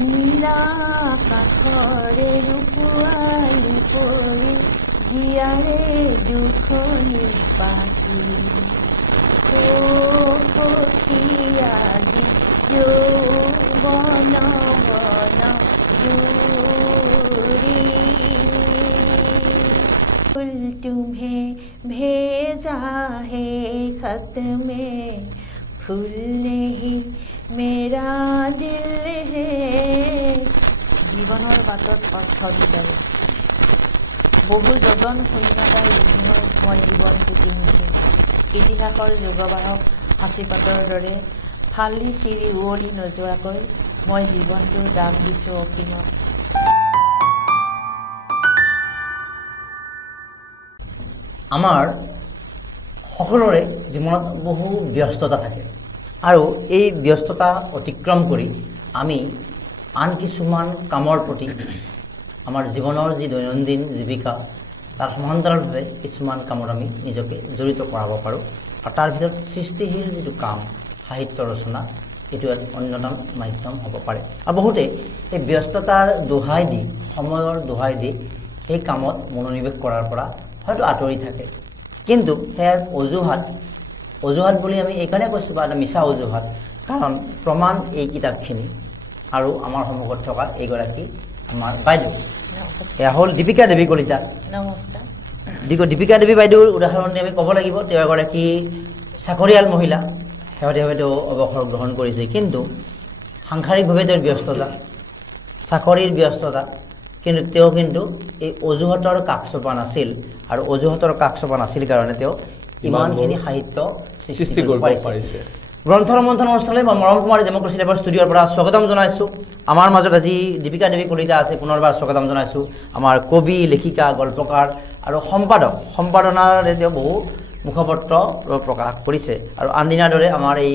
নীলা কাষৰে ৰূপোৱালী পৰি জীয়াৰে দুখনি পাখি সখীয়াদি যৌৱন বন জুৰি फूल तुम्हें भेजा है खत में फूल नहीं मेरा दिल है জীৱনৰ বাটত অৰ্থ বিচাৰে বহু যতন শূন্যতাৰ বিঘ্নৰ মই জীৱন পুতি নিছো ইতিহাসৰ যুগবাহক সাঁচিপাতৰ দৰে ফালি চিৰি উৱলি নোযোৱাকৈ মই জীৱনটোৰ দাম দিছো অসীমত আমাৰ সকলোৰে জীৱনত বহু ব্যস্ততা থাকে আৰু এই ব্যস্ততা অতিক্ৰম কৰি আমি আন কিছুমান কামৰ প্ৰতি আমাৰ জীৱনৰ যি দৈনন্দিন জীৱিকা তাৰ সমান্তৰালভাৱে কিছুমান কামত আমি নিজকে জড়িত কৰাব পাৰোঁ আৰু তাৰ ভিতৰত সৃষ্টিশীল যিটো কাম সাহিত্য ৰচনা এইটো এক অন্যতম মাধ্যম হ'ব পাৰে আৰু বহুতে এই ব্যস্ততাৰ দোহাই দি সময়ৰ দোহাই দি এই কামত মনোনিৱেশ কৰাৰ পৰা হয়তো আঁতৰি থাকে কিন্তু সেয়া অজুহাত বুলি আমি এইকাৰণে কৈছোঁ বা এটা মিছা অজুহাত কাৰণ প্ৰমাণ এই কিতাপখিনি আৰু আমাৰ সন্মুখত থকা এইগৰাকী আমাৰ বাইদেউ এয়া হ'ল দীপিকা দেৱী কলিতা নমস্কাৰ দীপিকা দেৱী বাইদেউৰ উদাহৰণ দি আমি ক'ব লাগিব তেওঁ এগৰাকী চাকৰিয়াল মহিলা শেহতীয়াভাৱে তেওঁ অৱসৰ গ্ৰহণ কৰিছে কিন্তু সাংসাৰিকভাৱে তেওঁৰ ব্যস্ততা চাকৰিৰ ব্যস্ততা কিন্তু তেওঁ কিন্তু এই অজুহাতৰ কাষ চপা নাছিল আৰু অজুহাতৰ কাষ চপা নাছিল কাৰণে তেওঁ ইমানখিনি সাহিত্য সৃষ্টি কৰিব পাৰিছে গ্ৰন্থৰ মন্থন অনুষ্ঠানলৈ মই মৰম কুমাৰী ডেমক্ৰেচি লেবৰ ষ্টুডিঅ'ৰ পৰা স্বাগতম জনাইছোঁ আমাৰ মাজত আজি দীপিকা দেৱী কলিতা আছে পুনৰবাৰ স্বাগতম জনাইছোঁ আমাৰ কবি লেখিকা গল্পকাৰ আৰু সম্পাদনাৰে তেওঁ বহু মুখপত্ৰ প্ৰকাশ কৰিছে আৰু আনদিনাৰ দৰে আমাৰ এই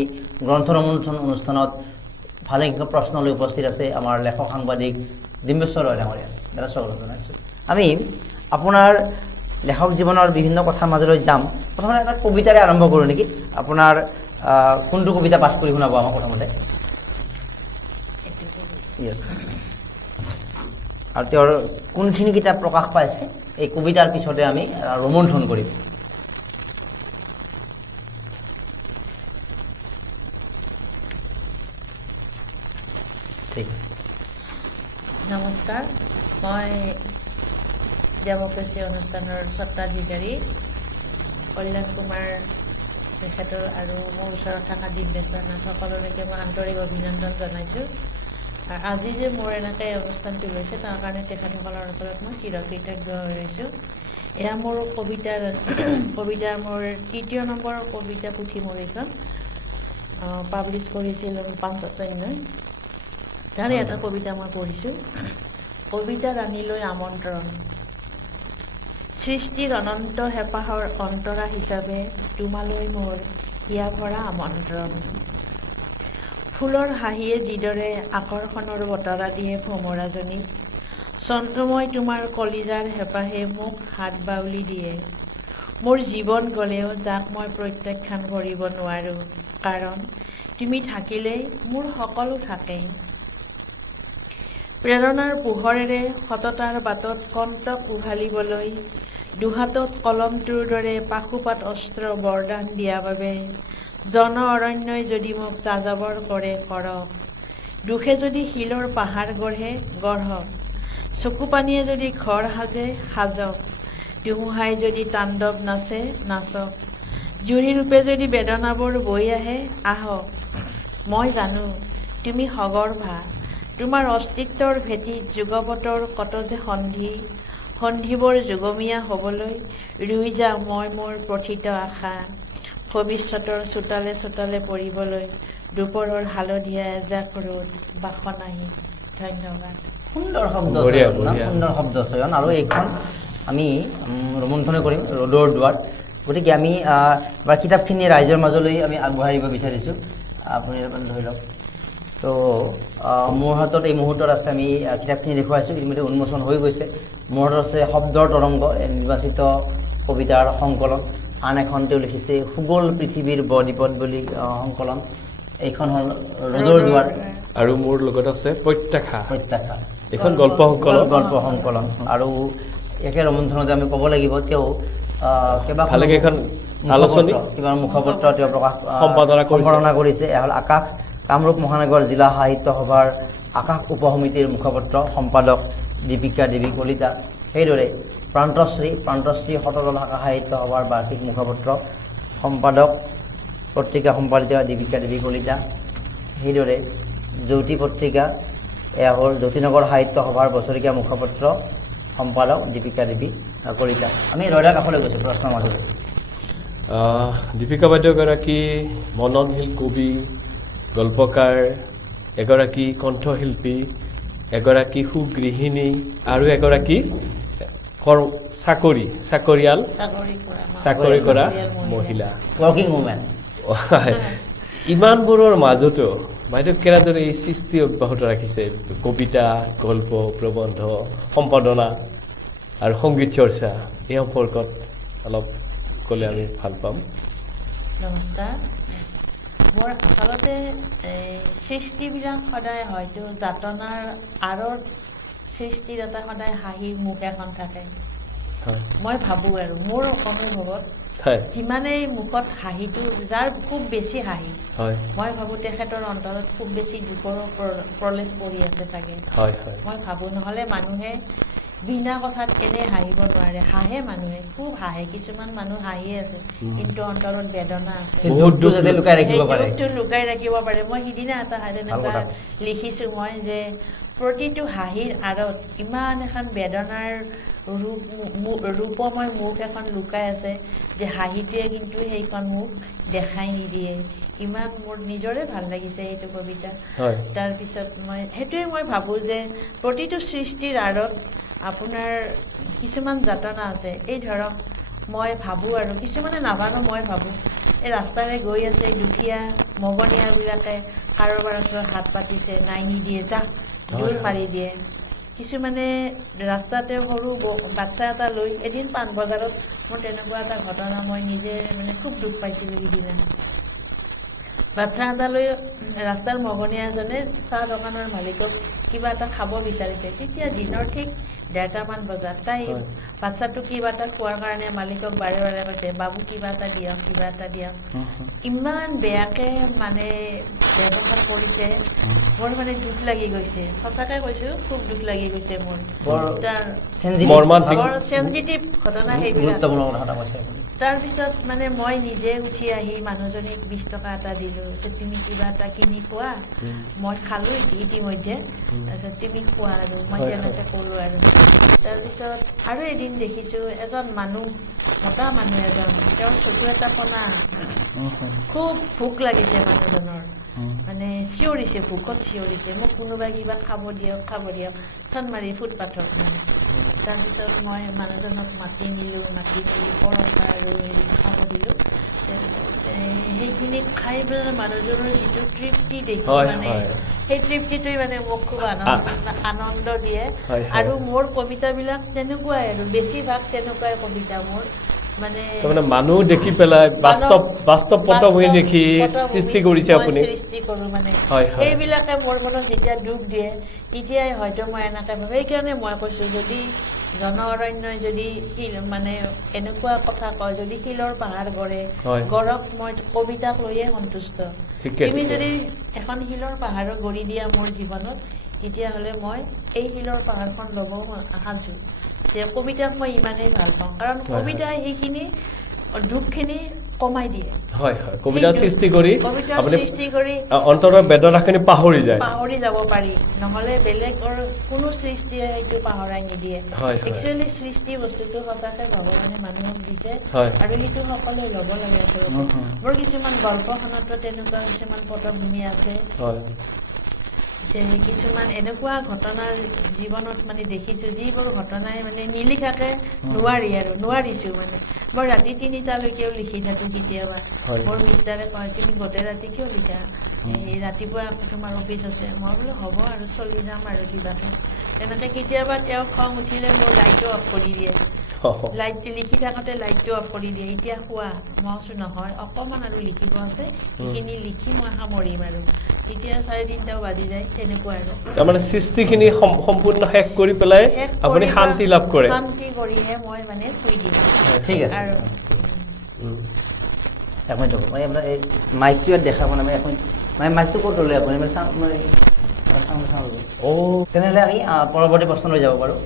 গ্ৰন্থৰ মন্থন অনুষ্ঠানত ভালেসংখ্যক প্ৰশ্ন লৈ উপস্থিত আছে আমাৰ লেখক সাংবাদিক ডিম্বেশ্বৰ ৰয় ডাঙৰীয়া দাদা স্বাগতম জনাইছোঁ আমি আপোনাৰ লেখক জীৱনৰ বিভিন্ন কথাৰ মাজলৈ যাম প্ৰথমতে এটা কবিতাৰে আৰম্ভ কৰোঁ নেকি আপোনাৰ কোনটো কবিতা পাঠ কৰি শুনাব আমাক প্ৰথমতে ইয়েছ আৰু তেওঁৰ কোনখিনি কিতাপ প্ৰকাশ পাইছে এই কবিতাৰ পিছতে আমি ৰোমন্থন কৰিম ঠিক আছে নমস্কাৰ মই ডেমক্ৰেচি অনুষ্ঠানৰ স্বত্বাধিকাৰী কল্যাণ কুমাৰ তেখেতৰ আৰু মোৰ ওচৰত থকা ডিম্বেশ্বৰ নাথ সকলোলৈকে মই আন্তৰিক অভিনন্দন জনাইছোঁ আৰু আজি যে মোৰ এনেকৈ অনুষ্ঠানটো লৈছে তাৰ কাৰণে তেখেতসকলৰ ওচৰত মই চিৰকৃতজ্ঞ হৈ ৰৈছোঁ এয়া মোৰ কবিতাৰ মোৰ ৩য় নম্বৰ কবিতা পুথি মোৰ এইখন পাব্লিছ কৰিছিল পাঞ্চতন্যই তাৰে এটা কবিতা মই পঢ়িছোঁ কবিতা ৰাণীলৈ আমন্ত্ৰণ সৃষ্টিৰ অনন্ত হেঁপাহৰ অন্তৰা হিচাপে তোমালৈ মোৰ হিয়া ভৰা আমন্ত্ৰণ ফুলৰ হাঁহিয়ে যিদৰে আকৰ্ষণৰ বতৰা দিয়ে ভ্ৰমৰাজনীক চন্দ্ৰময় তোমাৰ কলিজাৰ হেঁপাহে মোক হাত বাউলি দিয়ে মোৰ জীৱন গ'লেও যাক মই প্ৰত্যাখ্যান কৰিব নোৱাৰোঁ কাৰণ তুমি থাকিলেই মোৰ সকলো থাকেই প্ৰেৰণাৰ পোহৰেৰে সততাৰ বাটত কণ্টক উভালিবলৈ দুহাতত কলমটোৰ দৰে পাশুপাত অস্ত্ৰ বৰদান দিয়া বাবে জন অৰণ্যই যদি মোক যাযাবৰ কৰে কৰক দুখে যদি শিলৰ পাহাৰ গঢ়ে গঢ়ক চকু পানীয়ে যদি ঘৰ সাজে সাজক ধুমুহাই যদি তাণ্ডৱ নাচে নাচক জুৰি ৰূপে যদি বেদনাবোৰ বৈ আহে আহক মই জানো তুমি সগৰ্ভা তোমাৰ অস্তিত্বৰ ভেটিত যুগপতৰ কত যে সন্ধিবোৰ যুগমীয়া হ'বলৈ ৰুই যাওঁ মই মোৰ প্ৰথিত আশা ভৱিষ্যতৰ চোতালে চোতালে পৰিবলৈ দুপৰৰ হালধীয়া এজাক ৰ'দ বাসনাহী ধন্যবাদ সুন্দৰ শব্দ চয়ন আৰু এইখন আমি ৰোমন্থন কৰিম ৰ'দৰ দুৱাৰ গতিকে আমি কিতাপখিনি ৰাইজৰ মাজলৈ আমি আগবঢ়াই দিব বিচাৰিছোঁ আপুনি ধৰি লওক তো মোৰ হাতত এই মুহূৰ্তত আছে আমি কিতাপখিনি দেখুৱাইছোঁ ইতিমধ্যে উন্মোচন হৈ গৈছে মোৰ হাতত আছে শব্দৰ তৰংগ নিৰ্বাচিত কবিতাৰ সংকলন আন এখন তেওঁ লিখিছে সুগল পৃথিৱীৰ বদ্বীপত বুলি সংকলন এইখন হ'ল ৰ'দৰ দুৱাৰ আৰু মোৰ লগত আছে প্ৰত্যাশা প্ৰত্যাশা এখন গল্প সংকলন আৰু একে ৰমন্থনতে আমি ক'ব লাগিব তেওঁ কিবা ভালেকেইখন আলোচনী কিবা মুখপত্ৰ তেওঁ প্ৰকাশ সম্পাদনা কৰিছে এয়া হ'ল আকাশ কামৰূপ মহানগৰ জিলা সাহিত্য সভাৰ আকাশ উপসমিতিৰ মুখপত্ৰ সম্পাদক দীপিকা দেৱী কলিতা সেইদৰে প্ৰান্তশ্ৰী শতদল শাখা সাহিত্য সভাৰ বাৰ্ষিক মুখপত্ৰ সম্পাদক পত্ৰিকা সম্পাদিকা দীপিকা দেৱী কলিতা সেইদৰে জ্যোতি পত্ৰিকা এয়া হ'ল জ্যোতিনগৰ সাহিত্য সভাৰ বছৰেকীয়া মুখপত্ৰ সম্পাদক দীপিকা দেৱী কলিতা আমি ৰয়দাৰ কাষলৈ গৈছোঁ প্ৰশ্ন মাজলৈ দীপিকা বাইদেউগৰাকী মননশীল কবি গল্পকাৰ এগৰাকী কণ্ঠশিল্পী এগৰাকী সুগৃহিণী আৰু এগৰাকী চাকৰি কৰা মহিলা ৱৰ্কিং ওমেন ইমানবোৰৰ মাজতো বাইদেউ কেনেদৰে এই সৃষ্টি অব্যাহত ৰাখিছে কবিতা গল্প প্ৰবন্ধ সম্পাদনা আৰু সংগীত চৰ্চা এই সম্পৰ্কত অলপ ক'লে আমি ভাল পাম নমস্কাৰ মোৰ আচলতে সৃষ্টিবিলাক সদায় হয়তো যাতনাৰ আঁৰত সৃষ্টিৰ এটা সদায় হাঁহিৰ মুখ এখন থাকে মই ভাবোঁ আৰু মোৰ অনুভৱত যিমানেই মুখত হাঁহিটো যাৰ খুব বেছি হাঁহি মই ভাবোঁ তেখেতৰ অন্তৰত খুব বেছি দুখৰ প্ৰলেপ পৰি আছে চাগে মই ভাবোঁ নহ'লে মানুহে বিনা কথাত এনে হাঁহিব নোৱাৰে হাঁহে মানুহে খুব হাঁহে কিছুমান মানুহ হাঁহি আছে কিন্তু অন্তৰত বেদনা আছে লুকাই ৰাখিব পাৰে মই সিদিনা এটা তেনেকুৱা লিখিছোঁ মই যে প্ৰতিটো হাঁহিৰ আঁৰত ইমান এখন বেদনাৰ ৰূপময় মুখ এখন লুকাই আছে যে হাঁহিটোৱে কিন্তু সেইখন মুখ দেখাই নিদিয়ে ইমান মোৰ নিজৰে ভাল লাগিছে এইটো কবিতা তাৰপিছত মই সেইটোৱে মই ভাবোঁ যে প্ৰতিটো সৃষ্টিৰ আঁৰত আপোনাৰ কিছুমান যাতনা আছে এই ধৰক মই ভাবোঁ আৰু কিছুমানে নাভানো মই ভাবোঁ এই ৰাস্তাৰে গৈ আছে দুখীয়া মগনীয়াবিলাকে কাৰোবাৰ ওচৰত হাত পাতিছে নাই নিদিয়ে যাক জোৰ মাৰি দিয়ে কিছুমানে ৰাস্তাতে সৰু বাচ্চা এটা লৈ এদিন পাণ বজাৰত মোৰ তেনেকুৱা এটা ঘটনা মই নিজে মানে খুব দুখ পাইছিলোঁ সিদিনা বাচ্চা এটা লৈ ৰাস্তাৰ মগনীয়া এজনে চাহ দোকানৰ মালিকক কিবা এটা খাব বিচাৰিছে তেতিয়া দিনৰ ঠিক ১:৩০মান বজাত তাই বাচ্চাটোক কিবা এটা খোৱাৰ কাৰণে মালিকক বাৰে বাৰে কৈছে বাবু কিবা এটা দিয়ক ইমান বেয়াকে মানে ব্যৱহাৰ কৰিছে মোৰ মানে দুখ লাগি গৈছে সঁচাকৈ কৈছোঁ খুব দুখ লাগি গৈছে মোৰ চেনজিটিভ ঘটনা সেইবিলাক তাৰপিছত মানে মই নিজে উঠি আহি মানুহজনীক ২০ টকা এটা দিলোঁ তুমি কিবা এটা কিনি খোৱা মই খালোঁ ইতিমধ্যে তাৰপিছত তুমি খোৱা আৰু মই তেনেকৈ ক'লোঁ আৰু তাৰপিছত আৰু এদিন দেখিছোঁ এজন মানুহ মতা মানুহ এজন তেওঁৰ চকু এটা কণা খুব ভোক লাগিছে মানুহজনৰ মানে চিঞৰিছে ভোকত চিঞৰিছে মোক কোনোবাই কিবা খাব দিয়ক চানমাৰি ফুটপাথত মানে তাৰপিছত মই মানুহজনক মাতি মেলি পৰঠা আৰু খাব দিলোঁ সেইখিনি খাই পেলাই মানুহজনৰ যিটো তৃপ্তি দেখি মানে সেই তৃপ্তিটোৱে মানে মোক খুব আনন্দ দিয়ে আৰু মোৰ কবিতাবিলাক তেনেকুৱাই আৰু বেছিভাগ তেনেকুৱাই কবিতা মোৰ মানে মানুহ দেখি পেলাই বাস্তৱ পটভূমি দেখি সৃষ্টি কৰিছে আপুনি সৃষ্টি কৰোঁ মানে সেইবিলাকে মোৰ মনত যেতিয়া দুখ দিয়ে তেতিয়াই হয়তো মই এনেকৈ ভাবোঁ সেইকাৰণে মই কৈছোঁ যদি জন অৰণ্যই যদি শিল মানে এনেকুৱা কথা কয় যদি শিলৰ পাহাৰ গড়ক মই কবিতাক লৈয়ে সন্তুষ্ট তুমি যদি এখন শিলৰ পাহাৰক গঢ়ি দিয়া মোৰ জীৱনত তেতিয়াহ'লে মই এই শিলৰ পাহাৰখন ল'ব সাজু যে কবিতাক মই ইমানেই ভাল পাওঁ কাৰণ কবিতাই সেইখিনি দুখখিনি কমাই দিয়ে কবিতা সৃষ্টি কৰি অন্তৰৰ বেদনাখিনি পাহৰি যাব পাৰি নহ'লে বেলেগৰ কোনো সৃষ্টিয়ে সেইটো পাহৰাই নিদিয়ে একচুৱেলি সৃষ্টি বস্তুটো সঁচাকৈ ভগৱানে মানুহক দিছে আৰু সেইটো সকলোৱে ল'ব লাগে আচলতে মোৰ কিছুমান গল্পখনতো তেনেকুৱা কিছুমান পটভূমি আছে যে কিছুমান এনেকুৱা ঘটনা জীৱনত মানে দেখিছোঁ যিবোৰ ঘটনাই মানে নিলিখাকে নোৱাৰিছোঁ মানে মই ৰাতি 3টালৈকেও লিখি থাকো কেতিয়াবা হয়। মোৰ মিষ্টাৰে কয় তুমি গোটেই ৰাতি কিয় লিখা এই ৰাতিপুৱা তোমাৰ অফিচ আছে মই বোলো হ'ব আৰু চলি যাম আৰু কিবাটো তেনেকে কেতিয়াবা তেওঁ খং উঠিলে মোৰ লাইটটো অফ কৰি দিয়ে লাইট লিখি থাকোঁতে লাইটটো অফ কৰি দিয়ে এতিয়া শুৱা মই কৈছোঁ নহয় অকণমান আৰু লিখিব আছে সেইখিনি লিখি মই সামৰিম আৰু তেতিয়া 3:30 বাজি যায় তেনেকুৱা আৰু তাৰমানে সৃষ্টিখিনি সম্পূৰ্ণ শেষ কৰি পেলাই আপুনি শান্তি লাভ কৰে শান্তি কৰিহে মই মানে শুই দিম ঠিক আছে আৰু এক মিনিট মই আপোনাৰ এই মাইকটো ইয়াত দেখাব নাই মই এক মিনিট মানে মাইকটো ক'ত ল'লে আপুনি মানে চাওঁ তেনেহ'লে আমি পৰৱৰ্তী প্ৰশ্নলৈ যাব পাৰোঁ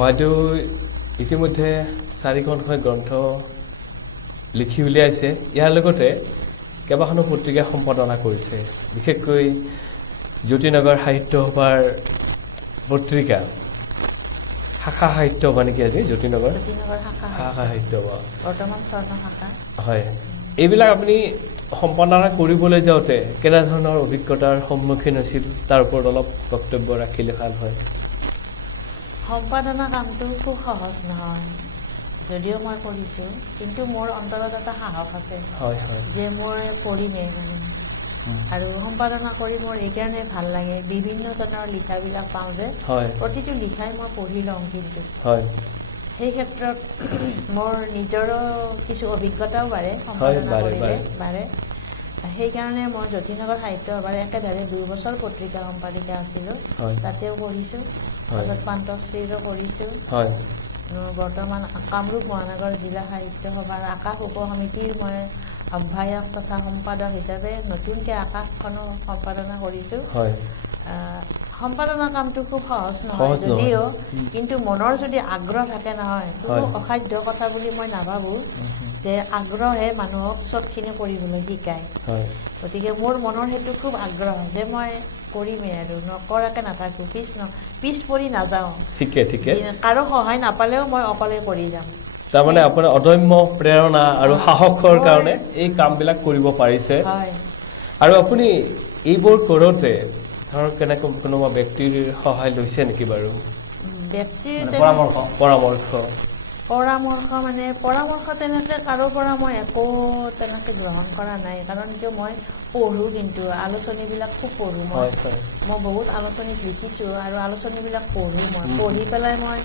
বাইদেউ ইতিমধ্যে 4খনকৈ গ্ৰন্থ লিখি উলিয়াইছে ইয়াৰ লগতে কেইবাখনো পত্ৰিকা সম্পাদনা কৰিছে বিশেষকৈ জ্যোতিনগৰ সাহিত্য সভাৰ পত্ৰিকা শাখা সাহিত্য সভা নেকি আজি জ্যোতিনগৰ শাখা সাহিত্য সভা বৰ্তমান স্বৰ্ণ শাখা হয় এইবিলাক আপুনি সম্পাদনা কৰিবলৈ যাওঁতে কেনেধৰণৰ অভিজ্ঞতাৰ সন্মুখীন হৈছিল তাৰ ওপৰত অলপ বক্তব্য ৰাখিলে ভাল হয় সম্পাদনা কামটো খুব সহজ নহয় যদিও মই কৰিছোঁ কিন্তু মোৰ অন্তৰত এটা সাহস আছে যে মই কৰিমেই মানে আৰু সম্পাদনা কৰি মোৰ এইকাৰণে ভাল লাগে বিভিন্নজনৰ লিখাবিলাক পাওঁ যে প্ৰতিটো লিখাই মই পঢ়ি লওঁ কিন্তু সেই ক্ষেত্ৰত মোৰ নিজৰো কিছু অভিজ্ঞতাও বাঢ়ে সম্পাদনা কৰিলে বাঢ়ে সেইকাৰণে মই জ্যোতিনগৰ সাহিত্য সভাৰ একেধাৰে 2 বছৰ পত্ৰিকা সম্পাদিকা আছিলোঁ তাতেও পঢ়িছোঁ তাৰপিছত পান্তশ্ৰীৰো পঢ়িছোঁ বৰ্তমান কামৰূপ মহানগৰ জিলা সাহিত্য সভাৰ আকাশ উপ সমিতিৰ মই আহ্বায়ক তথা সম্পাদক হিচাপে নতুনকৈ আকাশখনো সম্পাদনা কৰিছোঁ সম্পাদনা কামটো খুব সহজ নহয় যদিও কিন্তু মনৰ যদি আগ্ৰহ থাকে নহয় কোনো অসাধ্য কথা বুলি মই নাভাবোঁ যে আগ্ৰহে মানুহক চবখিনি কৰিবলৈ শিকায় গতিকে মোৰ মনৰ সেইটো খুব আগ্ৰহ যে মই কৰিমেই আৰু নকৰাকে নাথাকোঁ পিছ পৰি নাযাওঁ ঠিকে ঠিকে কাৰো সহায় নাপালেও মই অকলে কৰি যাম তাৰমানে আপোনাৰ অদম্য প্ৰেৰণা আৰু সাহসৰ কাৰণে এই কামবিলাক কৰিব পাৰিছে আৰু আপুনি এইবোৰ কৰোঁতে ধৰক কেনেকৈ কোনোবা ব্যক্তিৰ সহায় লৈছে নেকি বাৰু ব্যক্তিৰ পৰামৰ্শ তেনেকৈ কাৰো পৰা মই একো তেনেকৈ গ্ৰহণ কৰা নাই কাৰণ কিয় মই পঢ়োঁ কিন্তু আলোচনীবিলাক খুব পঢ়োঁ মই বহুত আলোচনীত লিখিছোঁ আৰু আলোচনীবিলাক পঢ়োঁ মই পঢ়ি পেলাই মই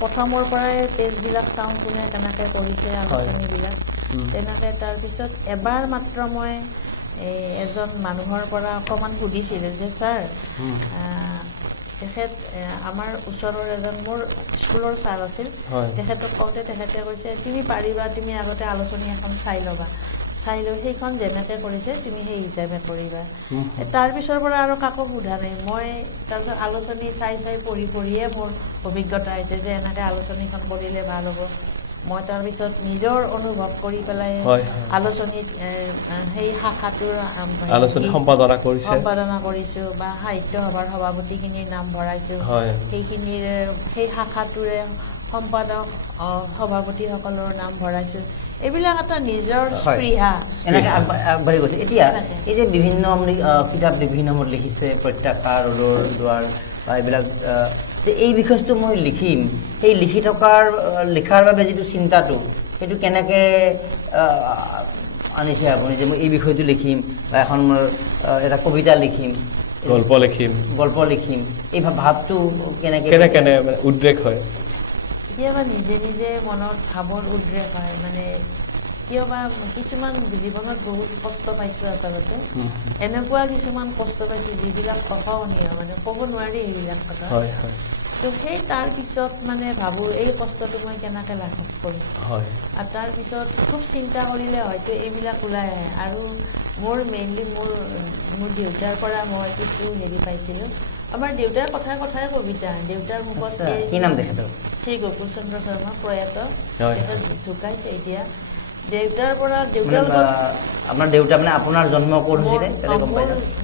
প্ৰথমৰ পৰাই পেজবিলাক চাওঁ কোনে কেনেকৈ কৰিছে আলোচনীবিলাক তেনেকৈ তাৰপিছত এবাৰ মাত্ৰ মই এজন মানুহৰ পৰা অকণমান সুধিছিলোঁ যে ছাৰ তেখেত আমাৰ ওচৰৰ এজন মোৰ স্কুলৰ ছাৰ আছিল তেখেতক কওঁতে তেখেতে কৈছে তুমি পাৰিবা তুমি আগতে আলোচনী এখন চাই ল'বা চাই লৈ সেইখন যেনেকৈ কৰিছে তুমি সেই হিচাপে কৰিবা তাৰপিছৰ পৰা আৰু কাকো সোধা নাই মই তাৰপিছত আলোচনী চাই পঢ়িয়ে মোৰ অভিজ্ঞতা হৈছে যে এনেকৈ আলোচনীখন কৰিলে ভাল হ'ব মই তাৰপিছত নিজৰ অনুভৱ কৰি পেলাই আলোচনীত সেই শাখাটোৰ আলোচনী সম্পাদনা কৰিছোঁ বা সাহিত্য সভাৰ সভাপতিখিনিৰ নাম ভৰাইছোঁ সেইখিনিৰ সেই শাখাটোৰে সম্পাদক সভাপতিসকলৰ নাম ভৰাইছোঁ এইবিলাক এটা নিজৰ স্পৃহা এনেকৈ আগবাঢ়ি গৈছে এতিয়া এই যে বিভিন্ন কিতাপ বিভিন্ন নামত লিখিছে প্ৰত্যাশা ৰ'দৰ দুৱাৰ বা এইবিলাক যে এই বিষয়টো মই লিখিম সেই লিখাৰ বাবে যিটো চিন্তাটো সেইটো কেনেকৈ আনিছে আপুনি যে মই এই বিষয়টো লিখিম বা এখন মোৰ এটা কবিতা লিখিম গল্প লিখিম এই ভাৱটো কেনেকৈ উদ্ৰেক হয় কেতিয়াবা নিজে নিজে মনত ভাৱৰ উদ্ৰেক হয় মানে কিয়বা কিছুমান জীৱনত বহুত কষ্ট পাইছোঁ আচলতে এনেকুৱা কিছুমান কষ্ট পাইছোঁ যিবিলাক অসহনীয় মানে ক'ব নোৱাৰি এইবিলাক কথা তো সেই তাৰপিছত মানে ভাবোঁ এই কষ্টটো মই কেনেকৈ লাঘৱ কৰিম আৰু তাৰপিছত খুব চিন্তা কৰিলে হয়তো এইবিলাক ওলাই আহে আৰু মোৰ মেইনলি মোৰ দেউতাৰ পৰা মই কিছু হেৰি পাইছিলোঁ আমাৰ দেউতাৰ কথাই কবিতা দেউতাৰ মুখত কি নাম তেখেতৰ শ্ৰী গোকুল চন্দ্ৰ শৰ্মা প্ৰয়াত তেখেত ঢুকাইছে এতিয়া দেউতাৰ পৰা আপোনাৰ দেউতা মানে আপোনাৰ জন্ম ক'ত হৈছিলে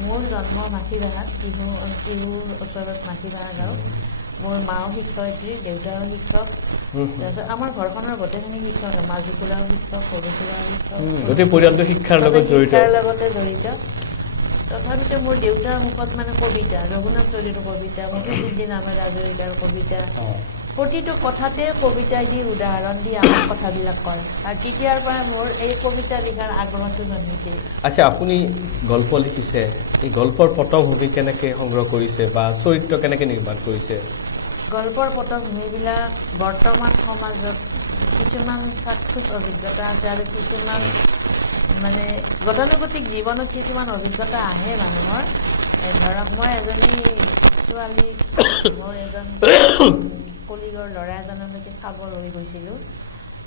মোৰ জন্ম মাখিবাহাত টিহুৰ ওচৰত মাখিবাহা গাঁও মোৰ মাও শিক্ষয়িত্ৰী দেউতাও শিক্ষক তাৰপিছত আমাৰ ঘৰখনৰ গোটেইখিনি শিক্ষক মাজুকুৰাও শিক্ষক সৰুকুৰাও শিক্ষক গোটেই পৰিয়ালটো শিক্ষাৰ লগতে জড়িত তথাপিতো মোৰ দেউতাৰ মুখত মানে কবিতা, ৰঘুনাথ চৌধুৰীৰ কবিতা, মফিজুদ্দিন আহমেদ হাজৰিকাৰ কবিতা, প্ৰতিটো কথাতে কবিতা দি উদাহৰণ দি আমাৰ কথাবিলাক কয়। আৰু তেতিয়াৰ পৰা মোৰ এই কবিতা লিখাৰ আগ্ৰহটো জন্মিছে। আচ্ছা, আপুনি গল্প লিখিছে, এই গল্পৰ পটভূমি কেনেকে সংগ্ৰহ কৰিছে বা চৰিত্ৰ কেনেকে নিৰ্মাণ কৰিছে? গল্পৰ পটভূমিবিলাক বৰ্তমান সমাজত কিছুমান চাক্ষুষ অভিজ্ঞতা আছে আৰু কিছুমান মানে গতানুগতিক জীৱনত কিছুমান অভিজ্ঞতা আহে মানুহৰ। ধৰক মই এজনী ছোৱালী, মোৰ এজন কলিগৰ ল'ৰা এজনলৈকে চাব লৈ গৈছিলোঁ,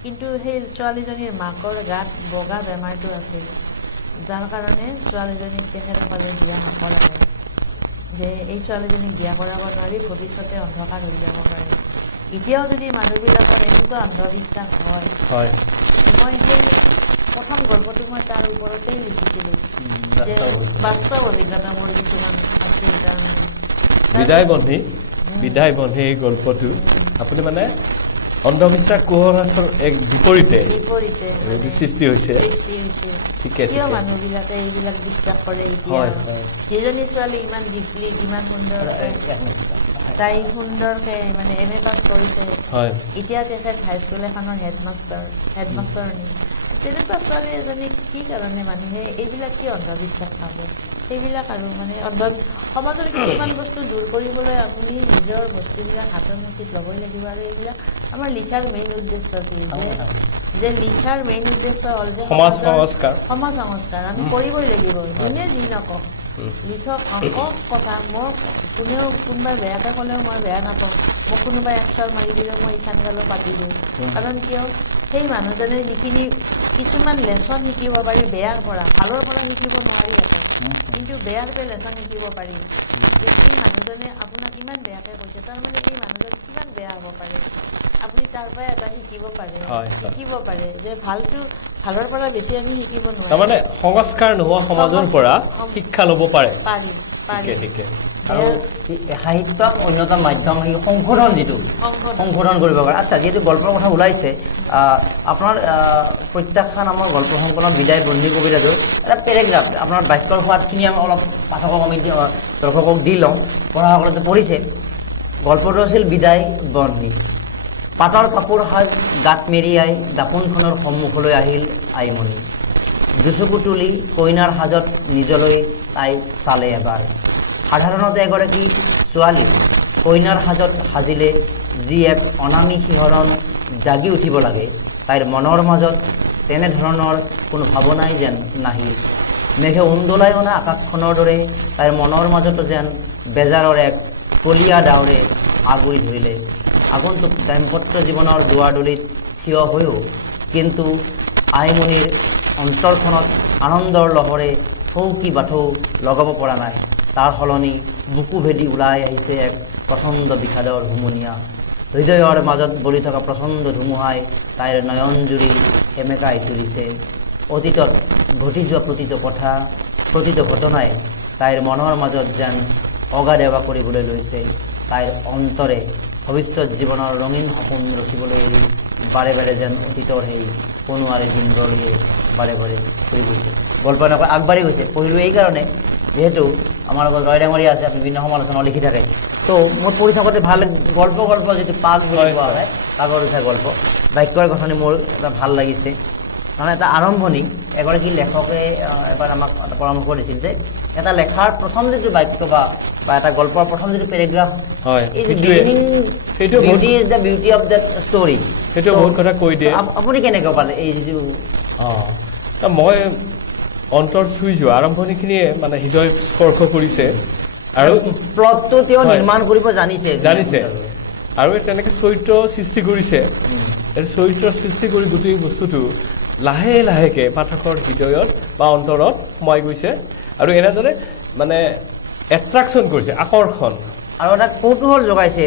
কিন্তু সেই ছোৱালীজনীৰ মাকৰ গাত বগা বেমাৰটো আছিল, যাৰ কাৰণে ছোৱালীজনীক তেখেতসকলে বিয়া নকৰালে, যে এই ছোৱালীজনীক বিয়া কৰাব নোৱাৰি, ভৱিষ্যতে অন্ধকাৰ হৈ যাব পাৰে। এতিয়াও যদি মানুহবিলাকৰ এনেকুৱা অন্ধবিশ্বাস হয়, মই সেই প্ৰথম গল্পটো মই তাৰ ওপৰতেই লিখিছিলোঁ, যে বাস্তৱ অভিজ্ঞতা মোৰ কিছুমান আছিল। বিদায় বন্ধি এই গল্পটো আপুনি মানে অন্ধবিশ্বাস কুসংস্কাৰৰ এক বিপৰীতে সৃষ্টি হৈছে। কিয় মানুহবিলাকে এইবিলাক বিশ্বাস কৰে? এতিয়া যিজনী ছোৱালী ইমান ডিপলি, ইমান সুন্দৰকে, তাই সুন্দৰকে মানে MA পাছ কৰিছে, এতিয়া তেখেত হাইস্কুল এখনৰ হেডমাষ্টাৰণী, তেনেকুৱা ছোৱালী এজনীক কি কাৰণে মানুহে এইবিলাক কি অন্ধবিশ্বাস ভাবে? সেইবিলাক আৰু মানে সমাজৰ কিছুমান বস্তু দূৰ কৰিবলৈ আপুনি নিজৰ বস্তুবিলাক হাতৰ মুঠিত ল'বই লাগিব। আৰু এইবিলাক আমাৰ লিখাৰ মেইন উদ্দেশ্য কি, যে লিখাৰ মেইন উদ্দেশ্য হ'ল যে সমাজ সংস্কাৰ আমি কৰিবই লাগিব। যোনে যি নকওঁ, লিখক অংক কথা, মোক কোনোবাই বেয়াকে ক'লেও মই বেয়া নাপাওঁ, মোক কোনোবাই এক্সাৰ মাৰি দিলেও মই ইখান গালো পাতি দিওঁ। কাৰণ কিয়, সেই মানুহজনে যিখিনি কিছুমান লেচন শিকিব পাৰি বেয়াৰ পৰা, ভালৰ পৰা শিকিব নোৱাৰি আকৌ, কিন্তু বেয়াৰ পৰা লেচন শিকিব পাৰি। যে সেই মানুহজনে আপোনাক ইমান বেয়াকে কৈছে, তাৰমানে সেই মানুহজন কিমান বেয়া হ'ব পাৰে, আপুনি তাৰ পৰা এটা শিকিব পাৰে যে ভালৰ পৰা বেছি আমি শিকিব নোৱাৰো। তাৰমানে সংস্কাৰ নোহোৱা সমাজৰ পৰা শিক্ষা ল'ব পাৰে। আৰু সাহিত্যক অন্যতম মাধ্যম সংশোধন, যিটো সংশোধন কৰিব পাৰে। আচ্ছা, যিহেতু গল্পৰ কথা ওলাইছে, আপোনাৰ প্ৰত্যাখ্যা নামৰ গল্প সংকলনৰ বিদায় বন্ধি কবিতাটোৰ এটা পেৰেগ্ৰাফ, আপোনাৰ বাক্যৰ সোৱাদখিনি আমি অলপ পাঠকক আমি দৰ্শকক দি লওঁ, পঢ়াসকলে পঢ়িছে। গল্পটো আছিল বিদায় বন্ধি। পাটৰ কাপোৰ সাজ গাত মেৰিয়াই দাপোনখনৰ সন্মুখলৈ আহিল আইমণি। দুচকু তুলি কইনাৰ সাজত নিজলৈ তাই চালে এবাৰ। সাধাৰণতে এগৰাকী ছোৱালী কইনাৰ সাজত সাজিলে যি এক অনামী শিহৰণ জাগি উঠিব লাগে, তাইৰ মনৰ মাজত তেনেধৰণৰ কোনো ভাৱনাই যেন নাহিল। মেঘে উন্দোলাই অনা আকাশখনৰ দৰে তাইৰ মনৰ মাজতো যেন বেজাৰৰ এক কলীয়া ডাৱৰে আগুৰি ধৰিলে। আগন্তুক দাম্পত্য জীৱনৰ দুৱাৰদলিত থিয় হৈও কিন্তু আইমণিৰ অন্তৰখনত আনন্দৰ লহৰে সৌকি বাথৌ লগাব পৰা নাই। তাৰ সলনি বুকু ভেদি ওলাই আহিছে এক প্ৰচণ্ড বিষাদৰ হুমুনিয়া। হৃদয়ৰ মাজত বলি থকা প্ৰচণ্ড ধুমুহাই তাইৰ নয়নজুৰি সেমেকাই তুলিছে। অতীতত ঘটি যোৱা প্ৰতিটো কথা, প্ৰতিটো ঘটনাই তাইৰ মনৰ মাজত যেন অগাদেৱা কৰিবলৈ লৈছে। তাইৰ অন্তৰে ভৱিষ্যত জীৱনৰ ৰঙীন সপোন ৰচিবলৈ এৰি বাৰে বাৰে যেন অতীতৰ সেই কোনোৱাৰে দিনবোৰলৈকে বাৰে বাৰে ঘূৰি গৈছে। গল্প এনেকৈ আগবাঢ়ি গৈছে। পঢ়িলোঁ এইকাৰণে, যিহেতু আমাৰ লগত ৰয় ডাঙৰীয়া আছে, বিভিন্ন সমালোচনা লিখি থাকে, তো মোৰ পঢ়ি থাকোঁতে ভাল গল্প যিটো পাগ বুলি কোৱা হয়, পাগৰ উঠা গল্প, বাক্যৰ গঠনি মোৰ এটা ভাল লাগিছে। মানে এটা আৰম্ভণি, এগৰাকী লেখকে এবাৰ আমাক পৰামৰ্শ দিছিল যে এটা লেখাৰ প্ৰথম যিটো বাক্য বা এটা গল্পৰ প্ৰথম যিটো paragraph, beauty of the story, সেইটো বহুত কথা কৈ দিয়ে। আপুনি কেনেকৈ পালে এই যিটো? মই অন্তৰ চুই যোৱা আৰম্ভণিখিনিয়ে মানে হৃদয় স্পৰ্শ কৰিছে, আৰু প্লটটো তেওঁ নিৰ্মাণ কৰিব জানিছে। আৰু তেনেকে চৰিত্ৰ সৃষ্টি কৰিছে। চৰিত্ৰ সৃষ্টি কৰি গোটেই বস্তুটো লাহে লাহেকে পাঠকৰ হৃদয়ত বা অন্তৰত সোমাই গৈছে, আৰু এনেদৰে মানে এট্ৰাকশ্যন কৰিছে, আকৰ্ষণ, আৰু এটা কৌতূহল জগাইছে।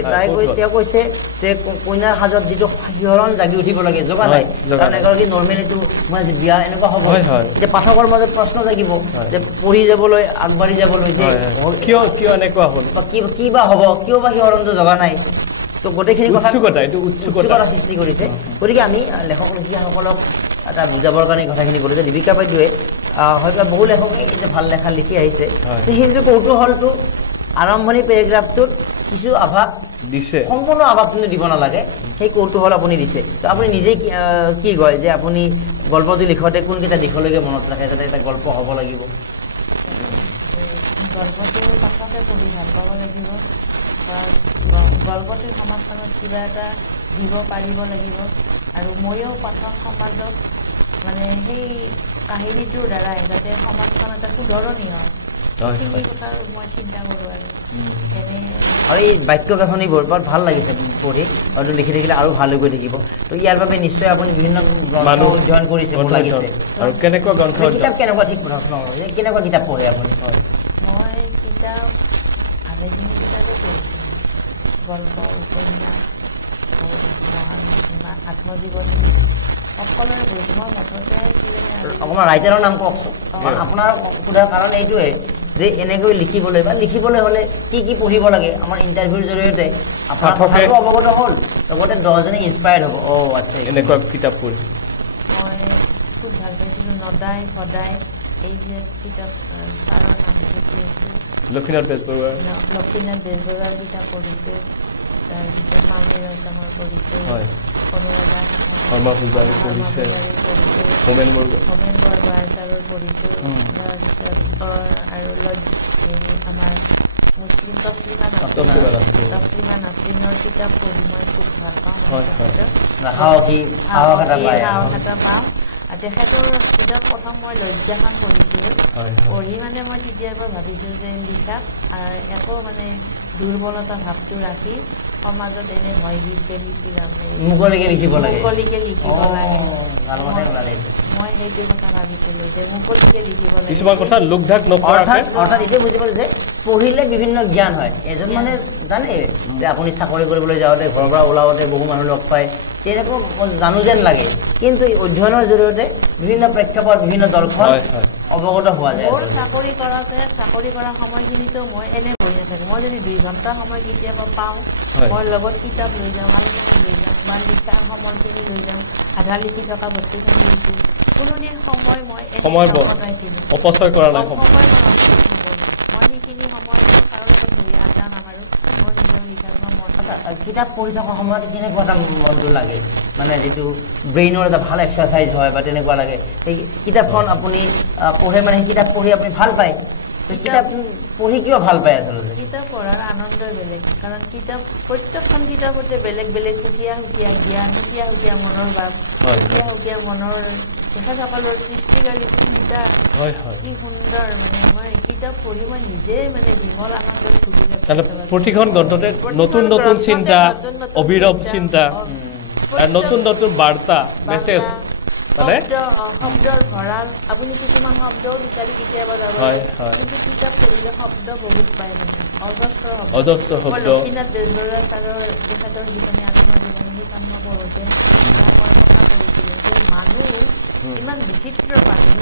তেওঁ কৈছে যে কইনাৰ সাজত যিটো শিহৰণ জাগি উঠিব লাগে, জগা নাই। কাৰণ এগৰাকী নৰ্মেলিটো মই বিয়া এনেকুৱা হ'ব, এতিয়া পাঠকৰ মাজত প্ৰশ্ন জাগিব যে পঢ়ি যাবলৈ, আগবাঢ়ি যাবলৈ, যে কিয় এনেকুৱা হ'ল, কি বা হ'ব, কিয় বা শিহৰণটো জগা নাই। তো গোটেইখিনি কথা উৎসুকতা এইটো উৎসুকতা সৃষ্টি কৰিছে গতিকে আমি লেখক লেখিকাসকলক এটা বুজাবৰ কাৰণে কথাখিনি ক'লো যে দীপিকা বাইদেৱে হয়তো বহু লেখকে যে ভাল লেখা লিখি আহিছে সেই যিটো কৌতূহলটো আৰম্ভণি পেৰেগ্ৰাফটোত কিছু আভাস দিছে সম্পূৰ্ণ আভাস কিন্তু দিব নালাগে সেই কৌতূহল আপুনি দিছে তো আপুনি নিজে কি কয় যে আপুনি গল্পটো লিখোঁতে কোনকেইটা দিশলৈকে মনত ৰাখে যাতে এটা গল্প হ'ব লাগিব গল্পটো পাছতে পঢ়ি ভাল পাব লাগিব বা গল্পটোৰ সমাজখনত কিবা এটা দিব পাৰিব লাগিব আৰু ময়ো পাঠক সমাজক মানে সেই কাহিনীটোৰ দ্বাৰাই যাতে সমাজখন এটা শুধৰণি হয় সেইখিনি কথা মই চিন্তা কৰোঁ আৰু এই বাক্য গাঁথনিবোৰ বৰ ভাল লাগিছে পঢ়ি হয়তো লিখি থাকিলে আৰু ভাল হৈ গৈ থাকিব তো ইয়াৰ বাবে নিশ্চয় আপুনি বিভিন্ন গ্ৰন্থ অধ্যয়ন কৰিছে মোৰ লাগিছে আৰু কেনেকুৱা গ্ৰন্থ কিতাপ কেনেকুৱা ঠিক প্ৰশ্ন কেনেকুৱা কিতাপ পঢ়ে আপুনি মই কিতাপ ভালেখিনি কিতাপে পঢ়িছোঁ গল্প উপন্যাস আত্মজীৱনী সকলোৰে পঢ়িছোঁ মই মুঠতে অকণমান ৰাইটাৰৰ নাম কওকচোন আপোনাৰ সোধাৰ কাৰণ এইটোৱে যে এনেকৈ লিখিবলৈ হ'লে কি পঢ়িব লাগে আমাৰ ইণ্টাৰভিউৰ জৰিয়তে আপোনাৰ কথাটো অৱগত হ'ল লগতে 10জনে ইনস্পায়াৰ্ড হ'ব আচ্ছা এনেকুৱা কিতাপ পঢ়ি মই খুব ভাল পাইছিলোঁ নদাই সদায় এই যে কিতাপ ছাৰৰ নাম লক্ষ্মীনাথ বেজবৰুৱাৰ কিতাপ পঢ়িছোঁ তাৰপিছত মামী ৰয়ছমৰ পঢ়িছোঁ শৰ্মা পূজাৰী পঢ়িছে হোমেন বৰগোহাঁই ছাৰৰ পঢ়িছোঁ তাৰপিছত আৰু আমাৰ মুছলিম তছলিমা নাছৰিনৰ কিতাপ পঢ়ি মই খুব ভাল পাওঁ তেখেতৰ কিতাপ প্ৰথম মই লজ্জাখন পঢ়িছিলোঁ পঢ়ি মানে মই তেতিয়াৰ পৰা ভাবিছোঁ যে লিখাত একো মানে দুৰ্বলতা ভাৱটো ৰাখি সমাজত এনে ভয় গীতকে লিখি মুকলিকে লিখিব লাগে মই সেইটো কথা ভাবিছিলোঁ যে মুকলিকে লিখিব লাগে কিছুমান কথা লোকধাক নকৰাকৈ অৰ্থাৎ এতিয়া বুজি পালো যে পঢ়িলে বিভিন্ন জ্ঞান হয় এজন মানে জানে যে আপুনি চাকৰি কৰিবলৈ যাওঁতে ঘৰৰ পৰা ওলাওঁতে বহু মানুহ লগ পায় তেনেকুৱা জানো যেন লাগে কিন্তু এই অধ্যয়নৰ জৰিয়তে বিভিন্ন প্ৰেক্ষাপট বিভিন্ন দৰ্শন অৱগত হোৱা যায় মোৰ চাকৰি কৰা সময়খিনিতো মই এনে বহি নাথাকোঁ মই যদি 2 ঘণ্টা সময় কেতিয়াবা পাওঁ মই লগত কিতাপ লৈ যাওঁ আলোচনী লৈ যাওঁ বা লিখাৰ সময়খিনি লৈ যাওঁ আধা লিখি থকা বস্তুখিনি লিখোঁ কোনোদিন সময় মই অপচয় কৰা নাই মই সেইখিনি সময় কাৰো লগত ধৰি আড্ডা নামাৰোঁ মই নিজৰ লিখাৰ মন কিতাপ পঢ়ি থকা সময়ত কেনেকুৱা এটা মনটো লাগে মানে যিটো ব্ৰেইনৰ এটা ভাল এক্সাৰচাইজ হয় বা তেনেকুৱা লাগে সেই কিতাপখন আপুনি পঢ়ে মানে সেই কিতাপ পঢ়ি আপুনি ভাল পায় কিতাপ পঢ়ি কিয় ভাল পায় আচলতে কিতাপ পঢ়াৰ আনন্দই বেলেগ কাৰণ কিতাপ প্ৰত্যেকখন কিতাপতে বেলেগ বেলেগ সুকীয়া জ্ঞান সুকীয়া মনৰ ভাৱ সুকীয়া মনৰ তেখেতসকলৰ সৃষ্টিকাৰী চিন্তা কি সুন্দৰ মানে মই কিতাপ পঢ়ি মই নিজে মানে বিমল আনন্দত ভুগি প্ৰতিখন গ্ৰন্থতে নতুন নতুন চিন্তা অবিৰৱ চিন্তা নতুন নতুন বাৰ্তা মেছেজ মানে শব্দৰ ভঁৰাল আপুনি কিছুমান শব্দও বিচাৰি কেতিয়াবা যাব কিন্তু কিতাপ পঢ়িলে শব্দ বহুত পায় মানে অজস্ৰ শব্দ লক্ষ্মীনাথ বেজবৰুৱা ছাৰৰ তেখেতৰ যিখিনি আত্মজীৱনী সেইখন মই পঢ়োঁতে মই কথা কৰিছিলোঁ যে মানুহ ইমান বিচিত্ৰ প্ৰাণী